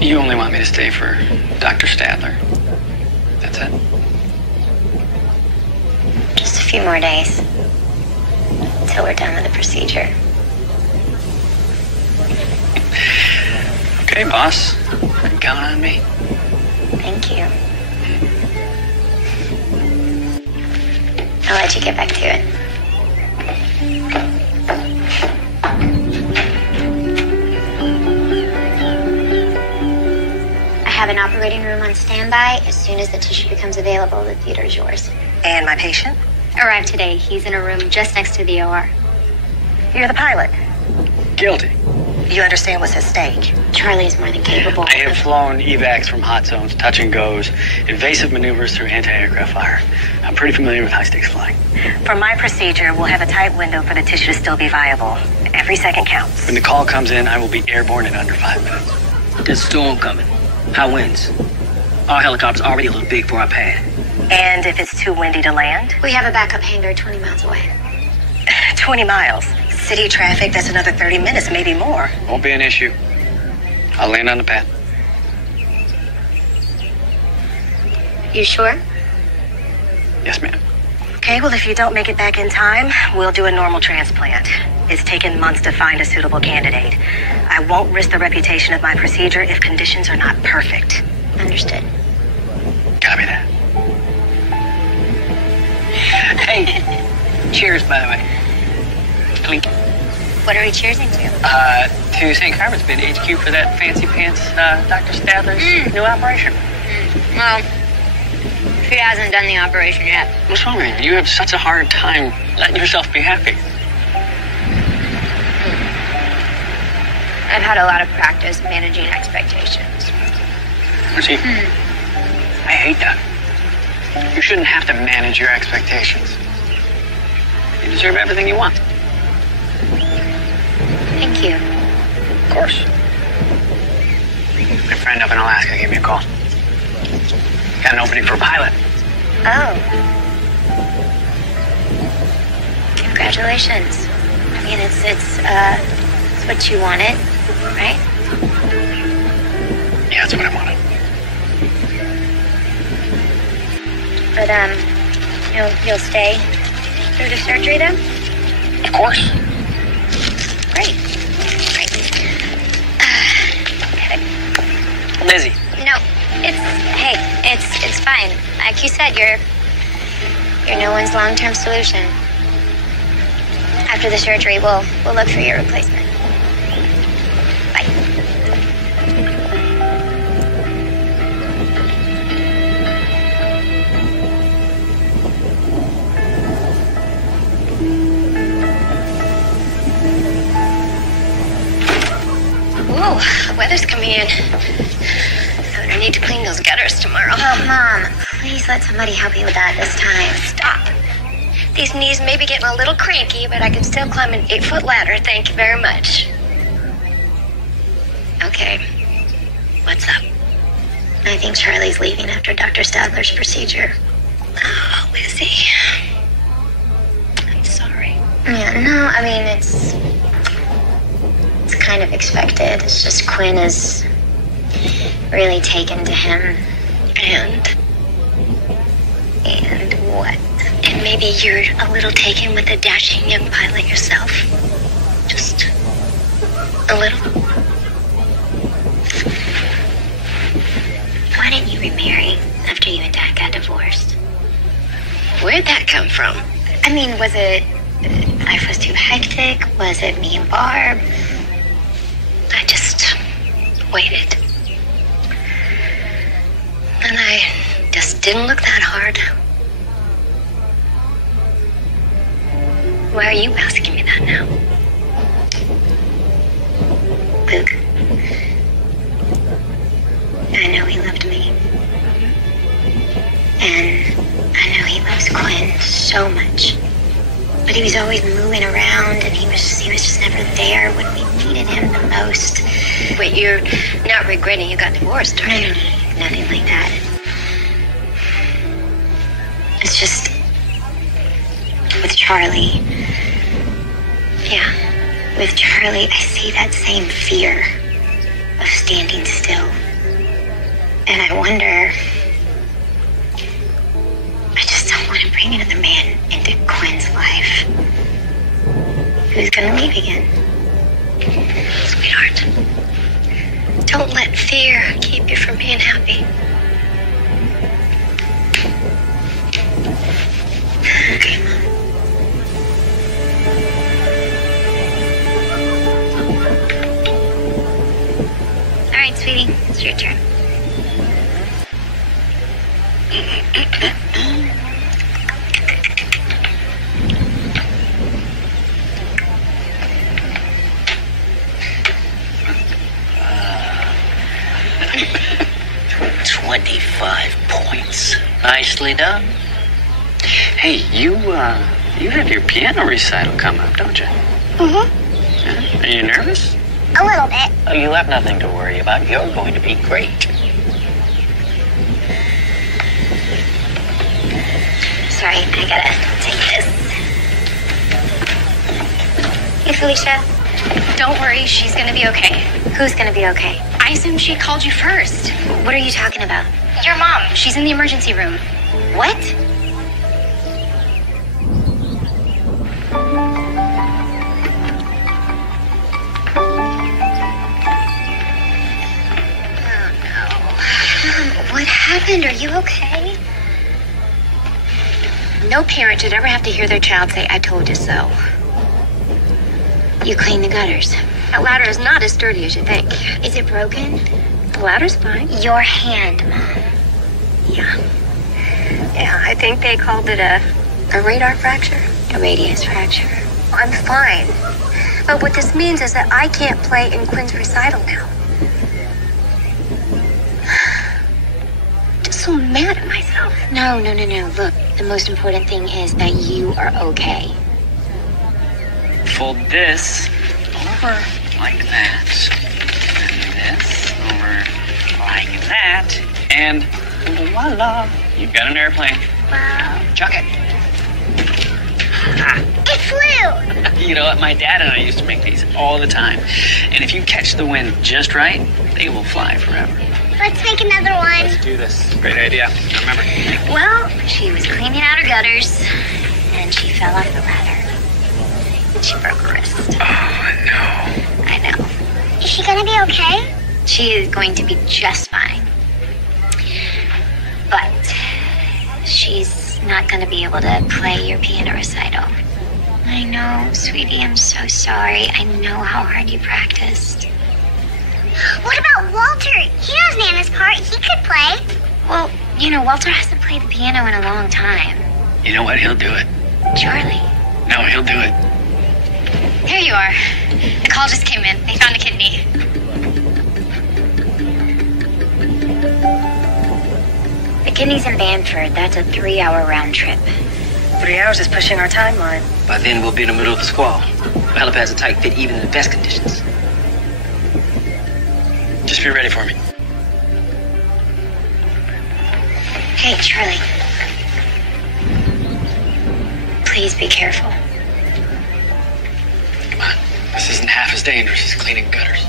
you only want me to stay for Dr. Stadler? That's it? Just a few more days. Until we're done with the procedure. Okay, boss. You can count on me. Thank you. I'll let you get back to it. I have an operating room on standby. As soon as the tissue becomes available, the theater's yours. And my patient? Arrived today. He's in a room just next to the OR. You're the pilot. Guilty. You understand what's at stake. Charlie's more than capable. I have flown evacs from hot zones, touch and goes, invasive maneuvers through anti-aircraft fire. I'm pretty familiar with high-stakes flying. For my procedure, we'll have a tight window for the tissue to still be viable. Every second counts. When the call comes in, I will be airborne in under 5 minutes. There's a storm coming. High winds. Our helicopter's already a little big for our pad. And if it's too windy to land? We have a backup hangar 20 miles away. 20 miles. City traffic, that's another 30 minutes, maybe more. Won't be an issue. I'll land on the pad. You sure? Yes, ma'am. Okay, well, if you don't make it back in time, we'll do a normal transplant. It's taken months to find a suitable candidate. I won't risk the reputation of my procedure if conditions are not perfect. Understood. Copy that. Hey, cheers, by the way. Clink. What are we cheersing to? To St. Carmen's Bid HQ for that fancy pants Dr. Stadler's new operation. Well, he hasn't done the operation yet. What's wrong with you? You have such a hard time letting yourself be happy. I've had a lot of practice managing expectations. See, I hate that. You shouldn't have to manage your expectations. You deserve everything you want. Thank you. Of course. My friend up in Alaska gave me a call. Got an opening for a pilot. Oh. Congratulations. I mean, it's what you wanted, right? Yeah, that's what I wanted. But, you'll stay through the surgery, then? Of course. Great. Okay. Lizzie. No, it's fine. Like you said, you're no one's long-term solution. After the surgery, we'll look for your replacement. Bye. Whoa, the weather's coming in. I'm gonna need to clean those gutters tomorrow. Oh, Mom, please let somebody help you with that this time. Stop. These knees may be getting a little cranky, but I can still climb an 8-foot ladder. Thank you very much. Okay. What's up? I think Charlie's leaving after Dr. Stadler's procedure. Oh, Lizzie. I'm sorry. Yeah, no, I mean, it's kind of expected. It's just Quinn is really taken to him. And what? And maybe you're a little taken with a dashing young pilot yourself. Just a little. Why didn't you remarry after you and Dad got divorced? Where'd that come from? I mean, was it life was too hectic? Was it me and Barb? I just waited. And I just didn't look that hard. Why are you asking me that now? Luke, I know he loved me. And I know he loves Quinn so much. But he was always moving around, and he was just never there when we needed him the most. Wait, you're not regretting you got divorced, are you? No, nothing like that. It's just with Charlie. Yeah. With Charlie, I see that same fear of standing still. And I wonder, I just don't want to bring another man into Quinn's life who's gonna leave again. Sweetheart, don't let fear keep you from being happy. Okay, Mom. All right, sweetie, it's your turn. $25 points. Nicely done. Hey, you have your piano recital coming up, don't you? Mm-hmm. Yeah? Are you nervous? A little bit. Oh, you have nothing to worry about. You're going to be great. Sorry, I gotta take this. Hey, Felicia. Don't worry, she's gonna be okay. Who's gonna be okay? I assume she called you first. What are you talking about? Your mom. She's in the emergency room. What? happened? Are you okay? No parent should ever have to hear their child say, "I told you so." You clean the gutters. That ladder is not as sturdy as you think. Is it broken? The ladder's fine. Your hand, Mom. Yeah. Yeah, I think they called it a radar fracture. A radius fracture. I'm fine. But what this means is that I can't play in Quinn's recital now. Just so mad at myself. No. Look, the most important thing is that you are okay. Fold this over like that. And this over like that. And voila, you've got an airplane. Wow. Chuck it. It flew! You know what? My dad and I used to make these all the time. And if you catch the wind just right, they will fly forever. Let's make another one. Let's do this. Great idea. Remember. Well, she was cleaning out her gutters, and she fell off the ladder. And she broke her wrist. Oh, no. I know. Is she gonna be okay? She is going to be just fine. But she's not going to be able to play your piano recital. I know, sweetie, I'm so sorry. I know how hard you practiced. What about Walter? He knows Nana's part. He could play. Well, you know, Walter hasn't played the piano in a long time. You know what? He'll do it. Charlie. No, he'll do it. Here you are. The call just came in. They found a kidney. The kidney's in Bamford. That's a 3-hour round trip. 3 hours is pushing our timeline. By then, we'll be in the middle of the squall. The helipad's a tight fit even in the best conditions. Just be ready for me. Hey, Charlie. Please be careful. Come on. This isn't half as dangerous as cleaning gutters.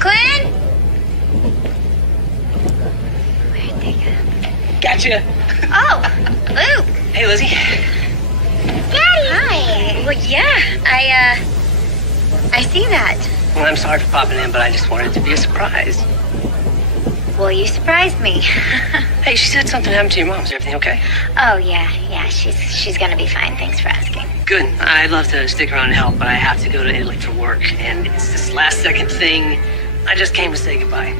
Quinn? Where'd they go? Gotcha. Oh, Luke. Hey, Lizzie. Daddy. Hi. Well, yeah, I see that. Well, I'm sorry for popping in, but I just wanted it to be a surprise. Well, you surprised me. Hey, she said something happened to your mom. Is everything okay? Oh, yeah, she's gonna be fine. Thanks for asking. Good. I'd love to stick around and help, but I have to go to Italy for work, and it's this last-second thing. I just came to say goodbye.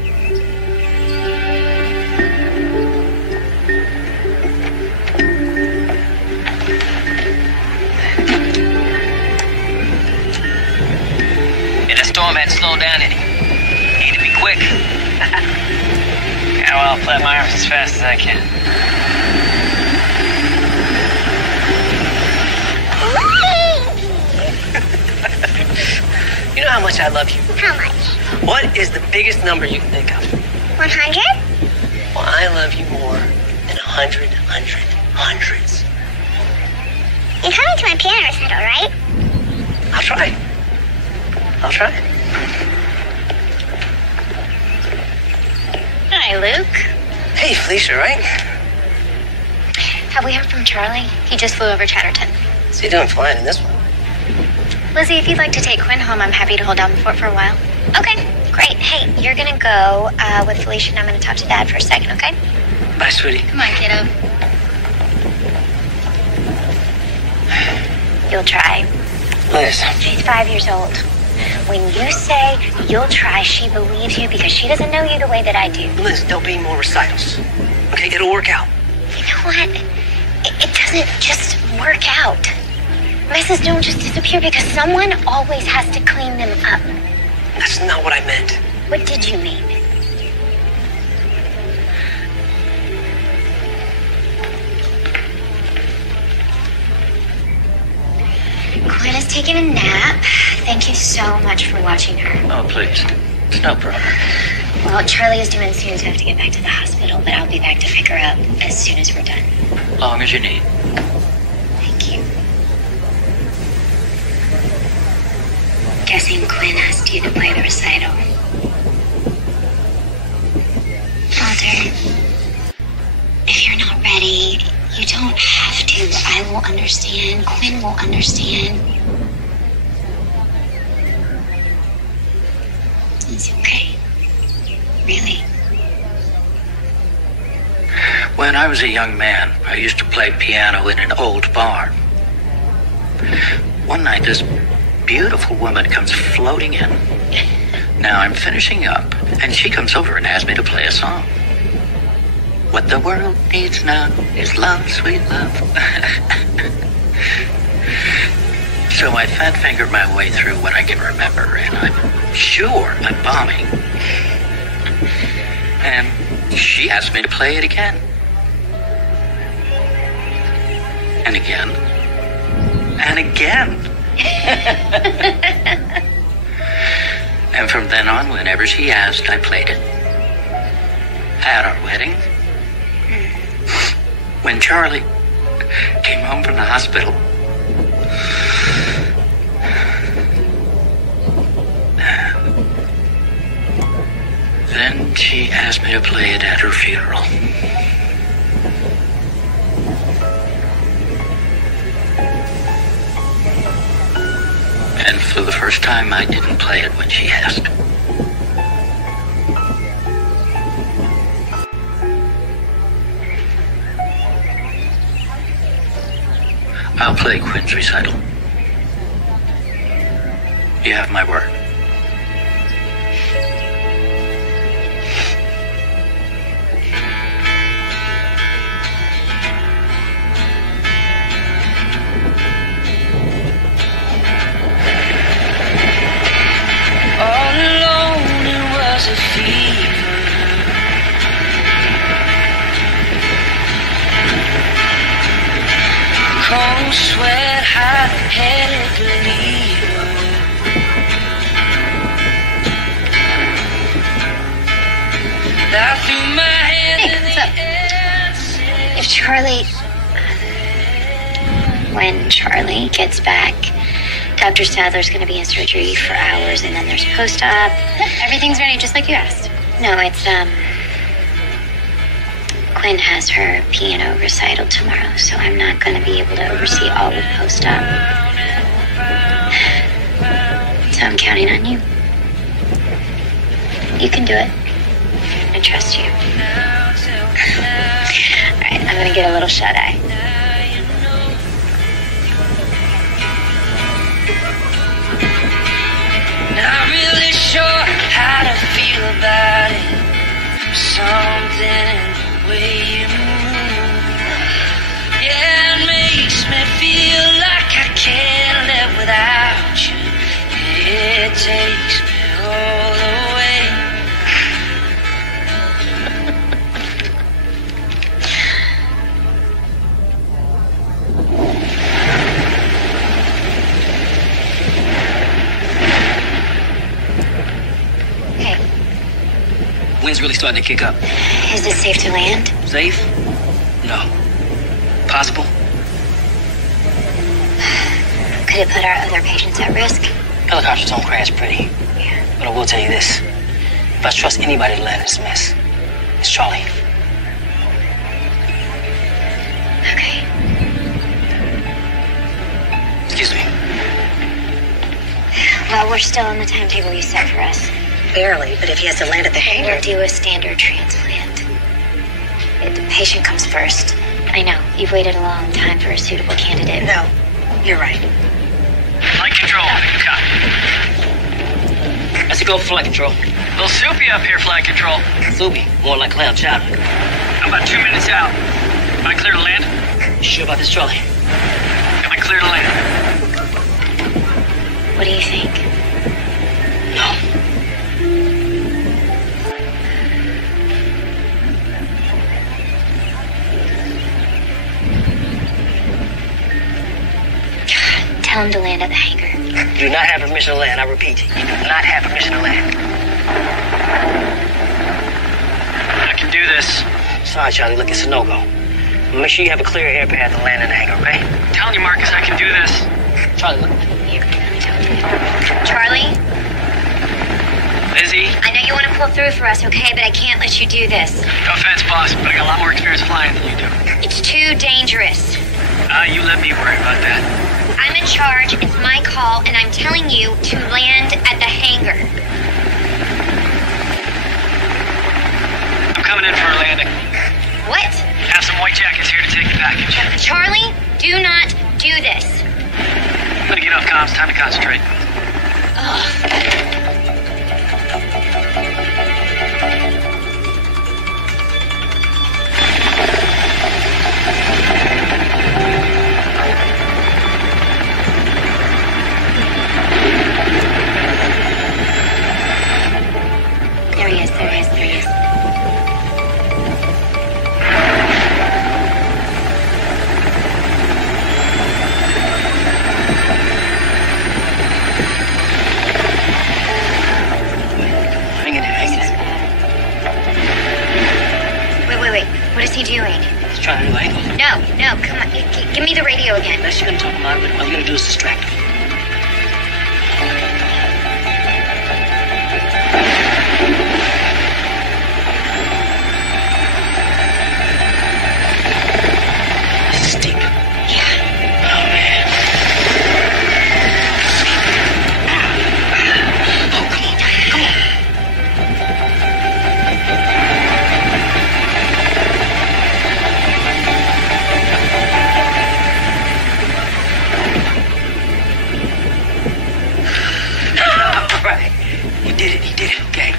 And that storm hadn't slowed down any. Need to be quick. Yeah, well, I'll flap my arms as fast as I can. You know how much I love you. How much? What is the biggest number you can think of? 100? Well, I love you more than 100 hundreds. You're coming to my piano recital, right? I'll try. Hi, Luke. Hey, Felicia, right? Have we heard from Charlie? He just flew over Chatterton. What's he doing flying in this one? Lizzie, if you'd like to take Quinn home, I'm happy to hold down the fort for a while. Okay, great. Hey, you're gonna go with Felicia, and I'm gonna talk to Dad for a second, okay? Bye, sweetie. Come on, kiddo. You'll try. Liz. She's 5 years old. When you say you'll try, she believes you because she doesn't know you the way that I do. Liz, there'll be more recitals. Okay, it'll work out. You know what? It doesn't just work out. Messes don't just disappear because someone always has to clean them up. That's not what I meant. What did you mean? Quinn is taking a nap. Thank you so much for watching her. Oh, please. It's no problem. Well, Charlie is doing soon, so I have to get back to the hospital, but I'll be back to pick her up as soon as we're done. Long as you need. Thank you. Guessing Quinn asked you to play the recital. Walter, if you're not ready, you don't have to. I will understand. understand. Quinn will understand. It's okay. Really. When I was a young man, I used to play piano in an old bar. One night, this beautiful woman comes floating in. Now I'm finishing up, and she comes over and asks me to play a song. What the world needs now is love, sweet love. So I fat fingered my way through what I can remember, and I'm sure I'm bombing. And she asked me to play it again. And again. And again. And from then on, whenever she asked, I played it. At our wedding, when Charlie came home from the hospital, then she asked me to play it at her funeral. And for the first time, I didn't play it when she asked. I'll play Quinn's recital. You have my word. All alone, it was a fever. Cold sweat, hot-headed believer. I threw my hand Hey, in what's the up? air and said, If Charlie... When Charlie gets back, Dr. Sadler's going to be in surgery for hours, and then there's post-op. Everything's ready, just like you asked. No, it's, Quinn has her piano recital tomorrow, so I'm not going to be able to oversee all of post-op. So I'm counting on you. You can do it. I trust you. All right, I'm going to get a little shut-eye. not really sure how to feel about it. Something in the way you move, yeah, it makes me feel like I can't live without you. It takes me all the way. Wind's really starting to kick up. Is it safe to land? Safe? No. Possible? Could it put our other patients at risk? Helicopters don't crash pretty. Yeah. But I will tell you this. If I trust anybody to land this mess, it's Charlie. Okay. Excuse me. Well, we're still on the timetable you set for us. Barely, but if he has to land at the hangar. We'll do a standard transplant. The patient comes first. I know, you've waited a long time for a suitable candidate. No, you're right. Flight control, copy. Let's go for flight control. Little soupy up here, flight control. Soupy, more like clam chowder. I'm about 2 minutes out. Am I clear to land? You sure about this, Charlie? Am I clear to land? What do you think? No. Tell him to land at the hangar. You do not have permission to land. I repeat, you do not have permission to land. I can do this. Sorry, Charlie. Look, it's a no-go. Make sure you have a clear air path to land in the hangar, okay? I'm telling you, Marcus, I can do this. Charlie, look. Here, let me talk to you. Charlie, Lizzie, I know you want to pull through for us, okay? But I can't let you do this. no offense, boss, but I got a lot more experience flying than you do. It's too dangerous. You let me worry about that. I'm in charge, it's my call, and I'm telling you to land at the hangar. I'm coming in for a landing. What? Have some white jackets here to take the package. Charlie, do not do this. I'm gonna get off comms, time to concentrate. There he is, there he is, there he is. Wait. What is he doing? He's trying to angle. No, come on. Give me the radio again. Unless you're gonna talk him out of it, all you gotta do is distract him. Stick. Yeah. Oh, man. Oh, come on. Right. He did it, okay.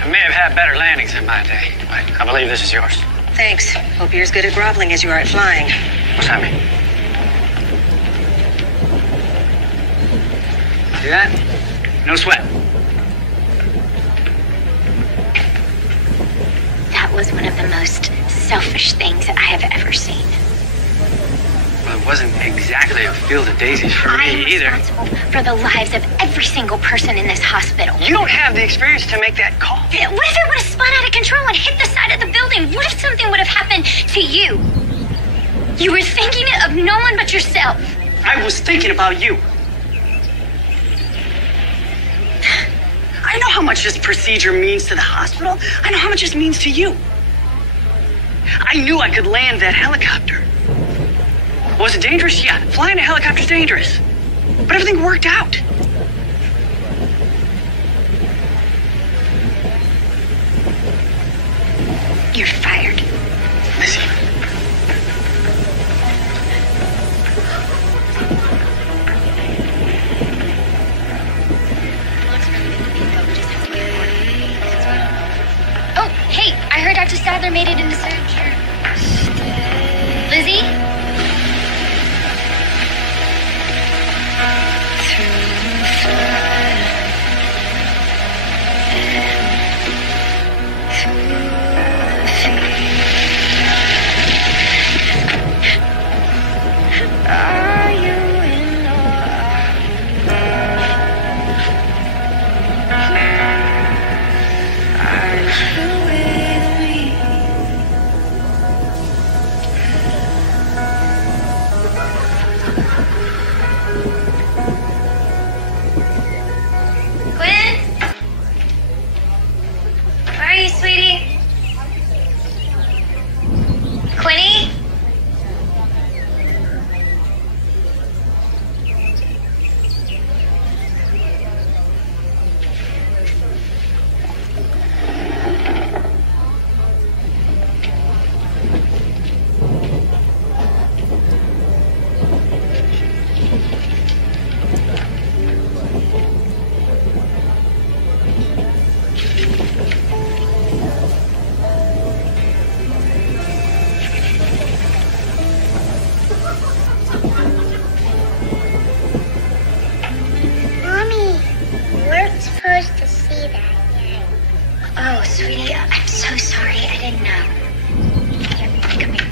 I may have had better landings in my day, but I believe this is yours. Thanks. Hope you're as good at groveling as you are at flying. What's that mean? See that? No sweat. That was one of the most selfish things I have ever seen. Well, it wasn't exactly a field of daisies for me either. I'm responsible for the lives of every single person in this hospital. You don't have the experience to make that call. What if it would have spun out of control and hit the side of the building? What if something would have happened to you? You were thinking of no one but yourself. I was thinking about you. I know how much this procedure means to the hospital. I know how much this means to you. I knew I could land that helicopter. Was it dangerous? Yeah, flying a helicopter's dangerous. But everything worked out. You're fired. Lizzie. Oh, hey, I heard Dr. Sadler made it into surgery. Lizzie? Oh, sweetie, I'm so sorry. I didn't know. Here, come here.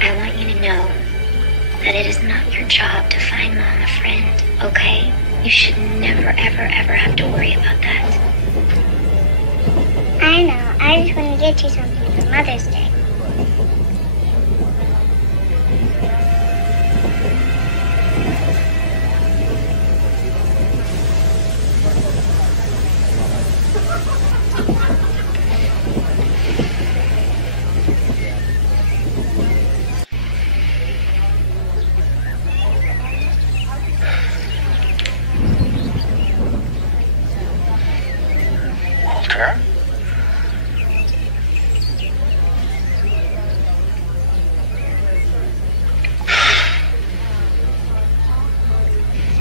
I want you to know that it is not your job to find Mom a friend, okay? You should never, ever, ever have to worry about that. I I know. I just want to get you something for Mother's Day. Walter?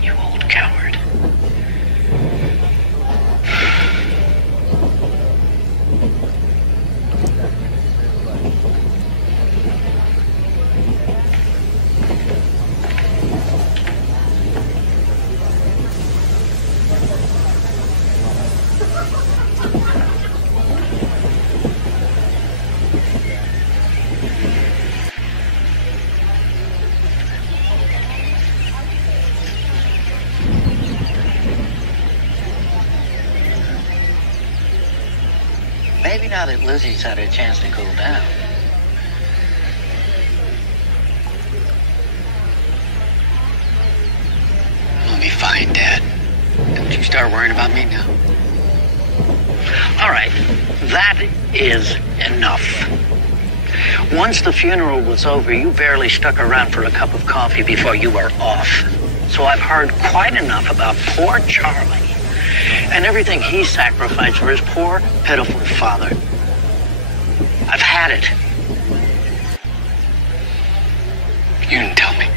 You old coward. Maybe now that Lizzie's had a chance to cool down. I'll be fine, Dad. Don't you start worrying about me now. All right, that is enough. Once the funeral was over, you barely stuck around for a cup of coffee before you were off. So I've heard quite enough about poor Charlie and everything he sacrificed for his poor, pitiful father. I've had it. You didn't tell me.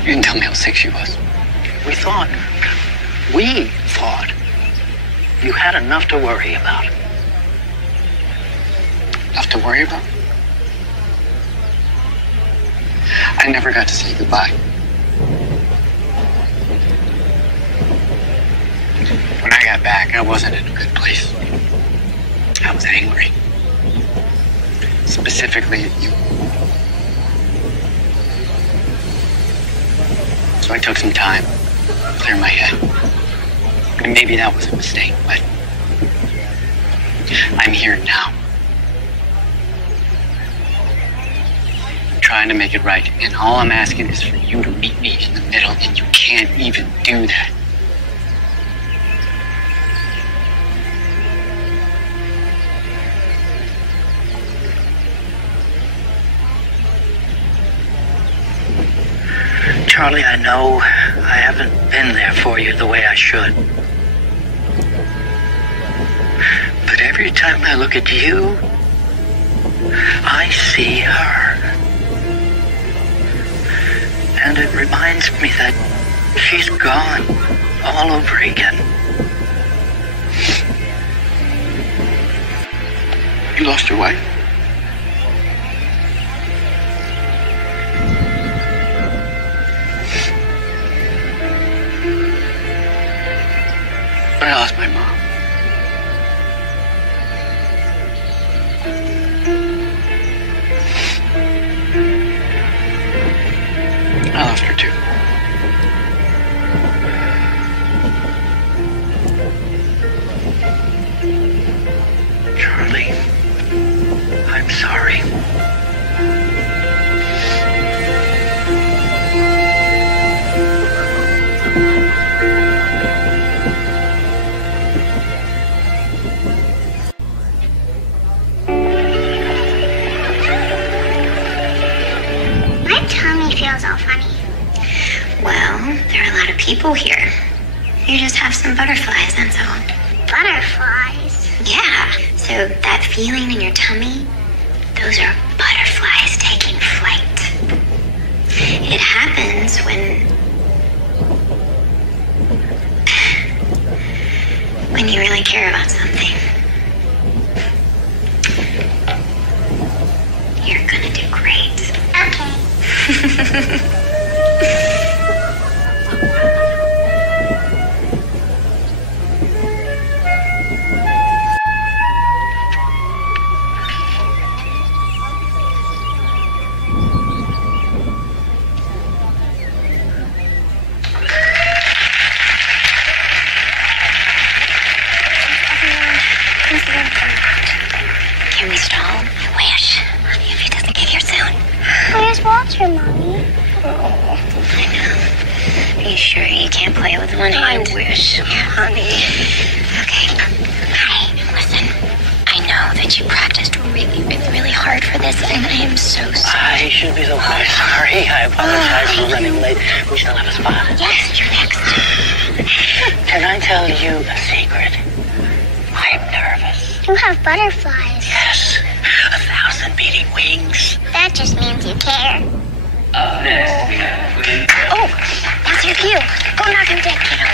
You didn't tell me how sick she was. We thought you had enough to worry about. Enough to worry about? I never got to say goodbye. When I got back, I wasn't in a good place. I was angry. Specifically at you. So I took some time to clear my head. And maybe that was a mistake, but I'm here now. Trying to make it right, and all I'm asking is for you to meet me in the middle, and you can't even do that. Charlie, I know I haven't been there for you the way I should. But every time I look at you, I see her. And it reminds me that she's gone all over again. You lost your wife? But I lost my mom. I lost her too. Charlie, I'm sorry. My tummy feels all funny. Well, there are a lot of people here. You just have some butterflies, that's all. Butterflies. Yeah, so that feeling in your tummy, those are butterflies taking flight. It happens when you really care about something. You're gonna do great. Okay. away with one hand. I wish, honey. Okay. Hi, listen. I know that you practiced really hard for this, and I am so sorry. I should be so very sorry. I apologize for running late. We still have a spot. Yes, you're next. Can I tell you a secret? I'm nervous. You have butterflies. Yes. 1,000 beating wings. That just means you care. Oh, that's your cue. Go knock him dead, kiddo.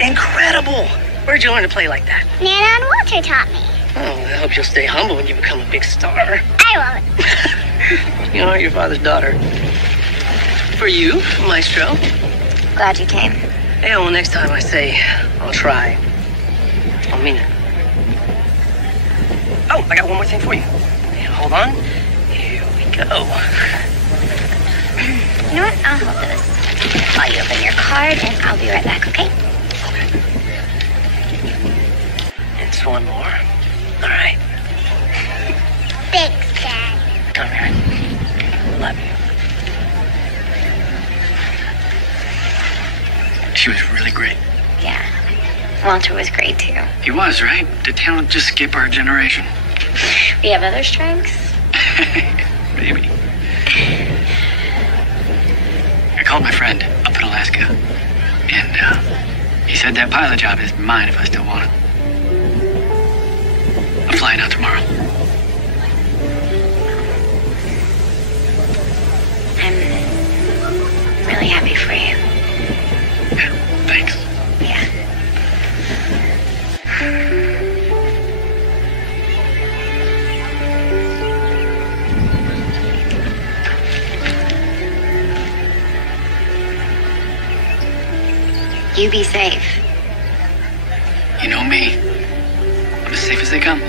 Incredible! Where'd you learn to play like that? Nana and Walter taught me. Oh, I hope you'll stay humble when you become a big star. I won't. You are your father's daughter. For you, Maestro. Glad you came. Yeah, well, next time I say I'll try, I'll mean it. Oh, I got one more thing for you. Yeah, hold on. Here we go. You know what? I'll hold this while you open your card, and I'll be right back, okay? It's one more. All right. Thanks, Dad. All right. Love you. She was really great. Yeah. Walter was great, too. He was, right? Did talent just skip our generation? We have other strengths. Maybe. I called my friend up in Alaska, and he said that pilot job is mine if I still want it. I'm flying out tomorrow. I'm really happy for you. Yeah, thanks. Yeah. You be safe. You know me. I'm as safe as they come.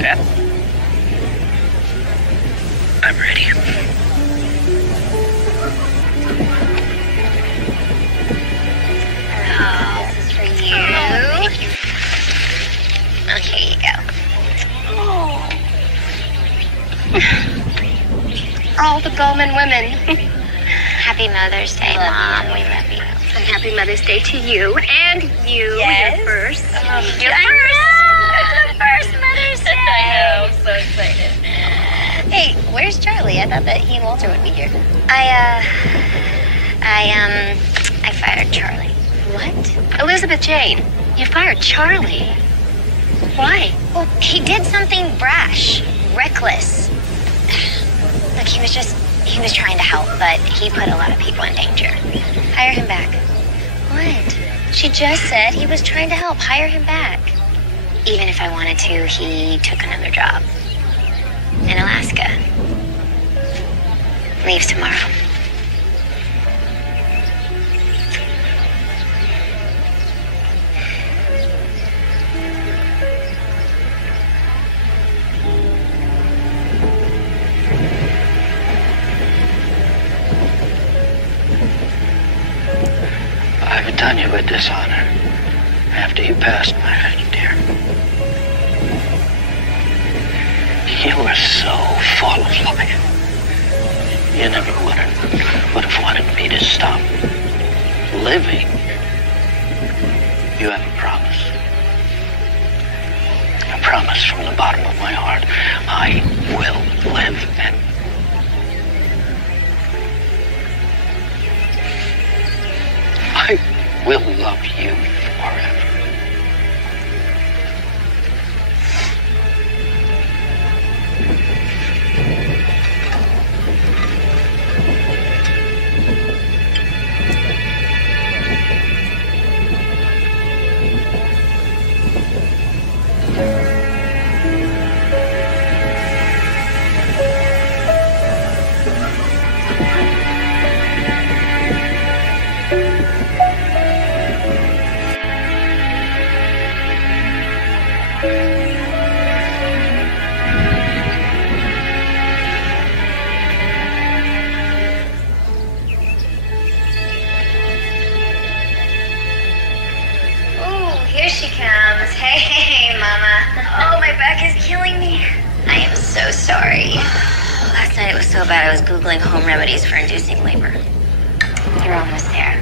Dad? I'm ready. Oh, this is for you. Oh, thank you. Oh, here you go. All the Bowman women. Happy Mother's Day, Mom. We love you. And happy Mother's Day to you and you. Yes. Your first. Your first Mother's Day. I know. I'm so excited. Hey, where's Charlie? I thought that he and Walter would be here. I fired Charlie. What? Elizabeth Jane, you fired Charlie. Why? Well, he did something brash, reckless. Look, he was trying to help, but he put a lot of people in danger. Hire him back. What? She just said he was trying to help. Hire him back. Even if I wanted to, he took another job. In Alaska. Leaves tomorrow. done you a dishonor after you passed my dear. You were so full of life. You never would have wanted me to stop living. You have a promise. A promise from the bottom of my heart. I will live and I will love you forever. I was Googling home remedies for inducing labor. You're almost there.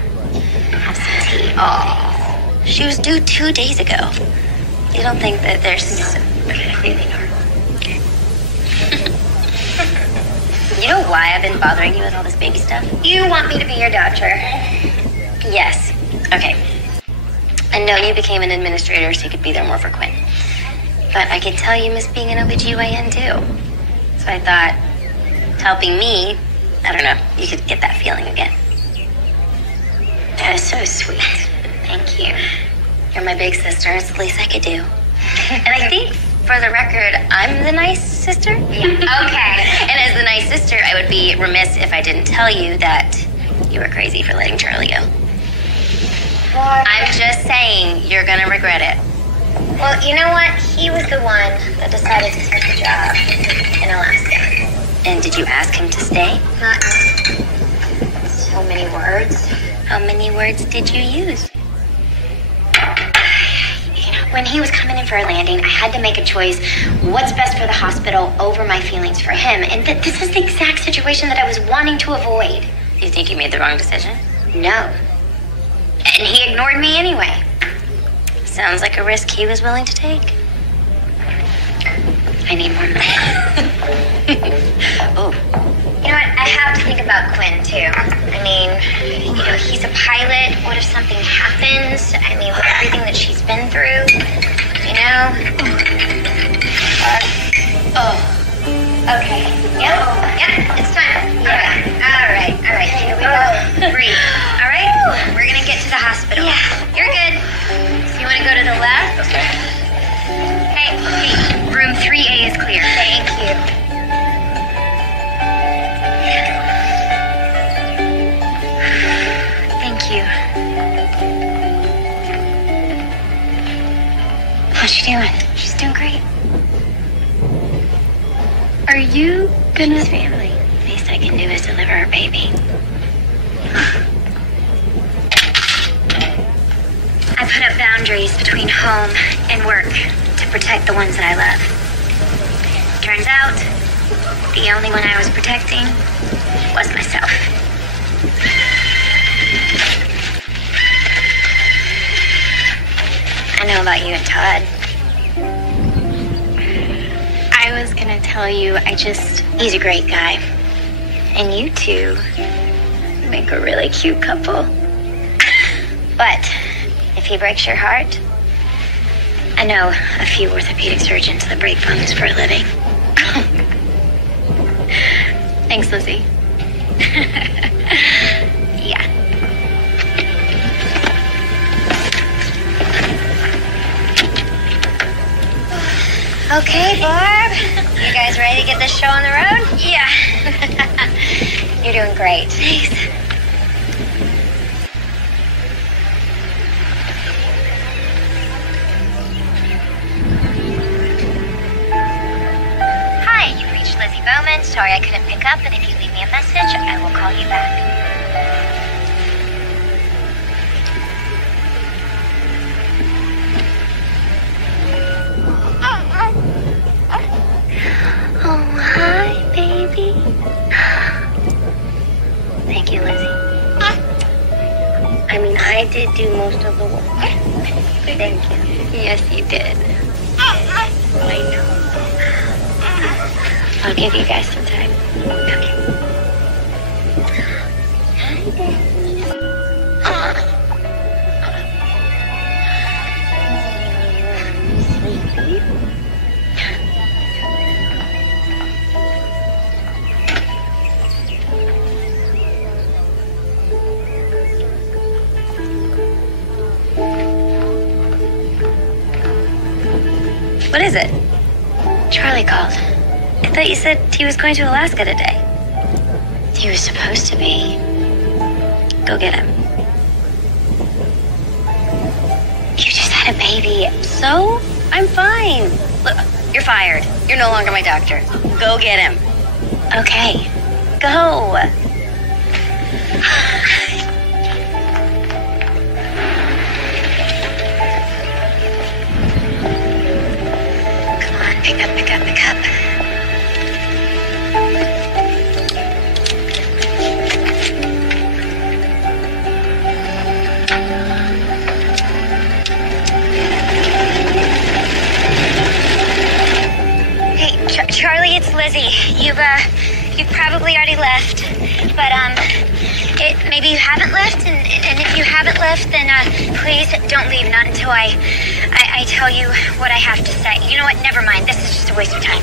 Have some tea. Oh, she was due 2 days ago. You don't think that there's... Okay, they are. You know why I've been bothering you with all this baby stuff? You want me to be your doctor? Yes. Okay. I know you became an administrator so you could be there more for Quinn. But I can tell you miss being an OBGYN too. So I thought... helping me, I don't know, you could get that feeling again. That is so sweet. Thank you. You're my big sister. It's the least I could do. And I think, for the record, I'm the nice sister. Yeah. Okay. And as the nice sister, I would be remiss if I didn't tell you that you were crazy for letting Charlie go. What? I'm just saying, you're gonna regret it. Well, you know what? He was the one that decided to take the job in Alaska. And did you ask him to stay? So many words. How many words did you use? You know, when he was coming in for a landing, I had to make a choice. What's best for the hospital over my feelings for him? And this is the exact situation that I was wanting to avoid. Do you think you made the wrong decision? No. And he ignored me anyway. Sounds like a risk he was willing to take. I need more money. Oh. You know what? I have to think about Quinn, too. I mean, you know, he's a pilot. What if something happens? I mean, with everything that she's been through, you know? Okay. Yep, it's time. All right. Here we go. Breathe. All right? We're going to get to the hospital. Yeah. You're good. So you want to go to the left? Okay. Hey, room 3A is clear. Thank you. Thank you. How's she doing? She's doing great. Are you gonna... She's family. Least I can do is deliver her baby. I put up boundaries between home and work to protect the ones that I love. Turns out, the only one I was protecting was myself. I know about you and Todd. I was gonna tell you, he's a great guy. And you two make a really cute couple. But if he breaks your heart, I know a few orthopedic surgeons that break bones for a living. Thanks, Lizzie. Yeah. Okay, Barb. You guys ready to get this show on the road? Yeah. You're doing great. Thanks. Hi, you've reached Lizzie Bowman. Sorry I couldn't pick up, but if you leave me a message, I will call you back. I did do most of the work. Thank you. Yes, you did. I know. I'll give you guys some time. Okay. Hi, Daddy. Sleepy? What is it? Charlie called. I thought you said he was going to Alaska today. He was supposed to be. Go get him. You just had a baby. So? I'm fine. Look, you're fired. You're no longer my doctor. Go get him. Okay. Go. Pick up, pick up, pick up. Hey, Charlie, it's Lizzie. You've probably already left, but maybe you haven't left, and if you haven't left, then please don't leave. Not until I tell you what I have to say. You know what? Never mind. This is just a waste of time.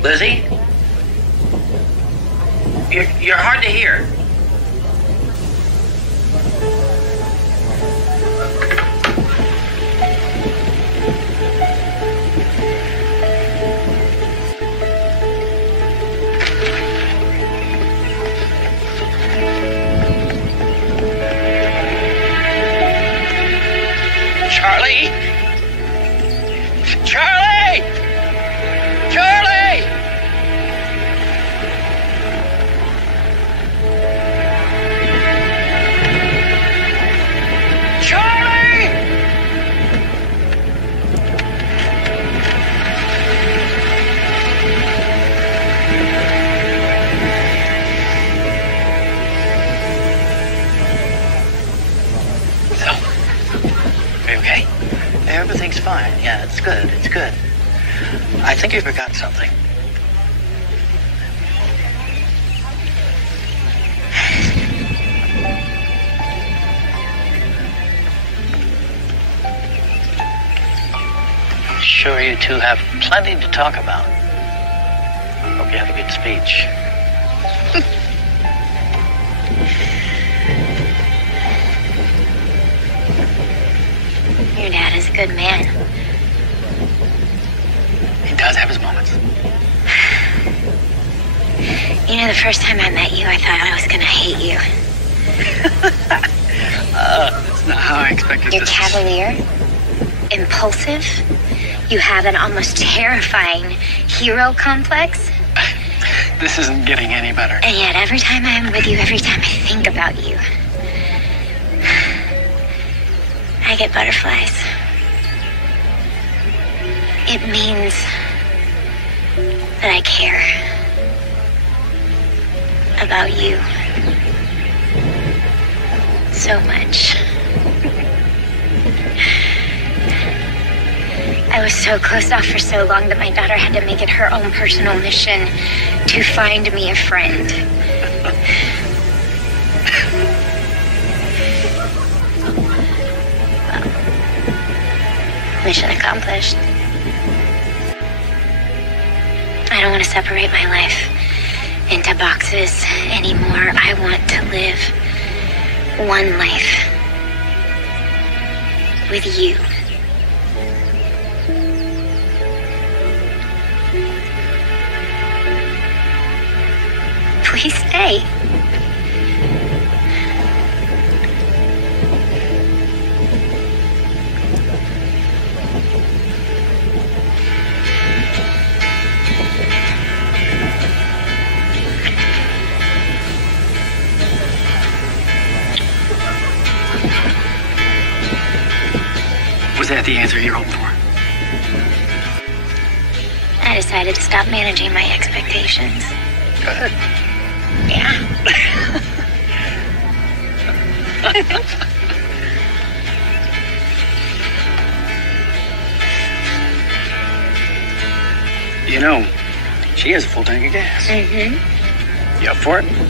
Lizzie? You're hard to hear. Charlie? Charlie! Charlie! Charlie! So, are you okay? Everything's fine. Yeah, it's good. It's good. I think you forgot something. Sure, you two have plenty to talk about. Hope you have a good speech. Your dad is a good man. He does have his moments. You know, the first time I met you, I thought I was gonna hate you. That's not how I expected You're this. cavalier, impulsive. You have an almost terrifying hero complex. This isn't getting any better. And yet, every time I'm with you, every time I think about you, I get butterflies. It means that I care about you so much. I was so closed off for so long that my daughter had to make it her own personal mission to find me a friend. Well, mission accomplished. I don't want to separate my life into boxes anymore. I want to live one life with you. Please stay. Was that the answer you hoped for? I decided to stop managing my expectations. Good. Yeah. You know, she has a full tank of gas. Mm-hmm. You up for it?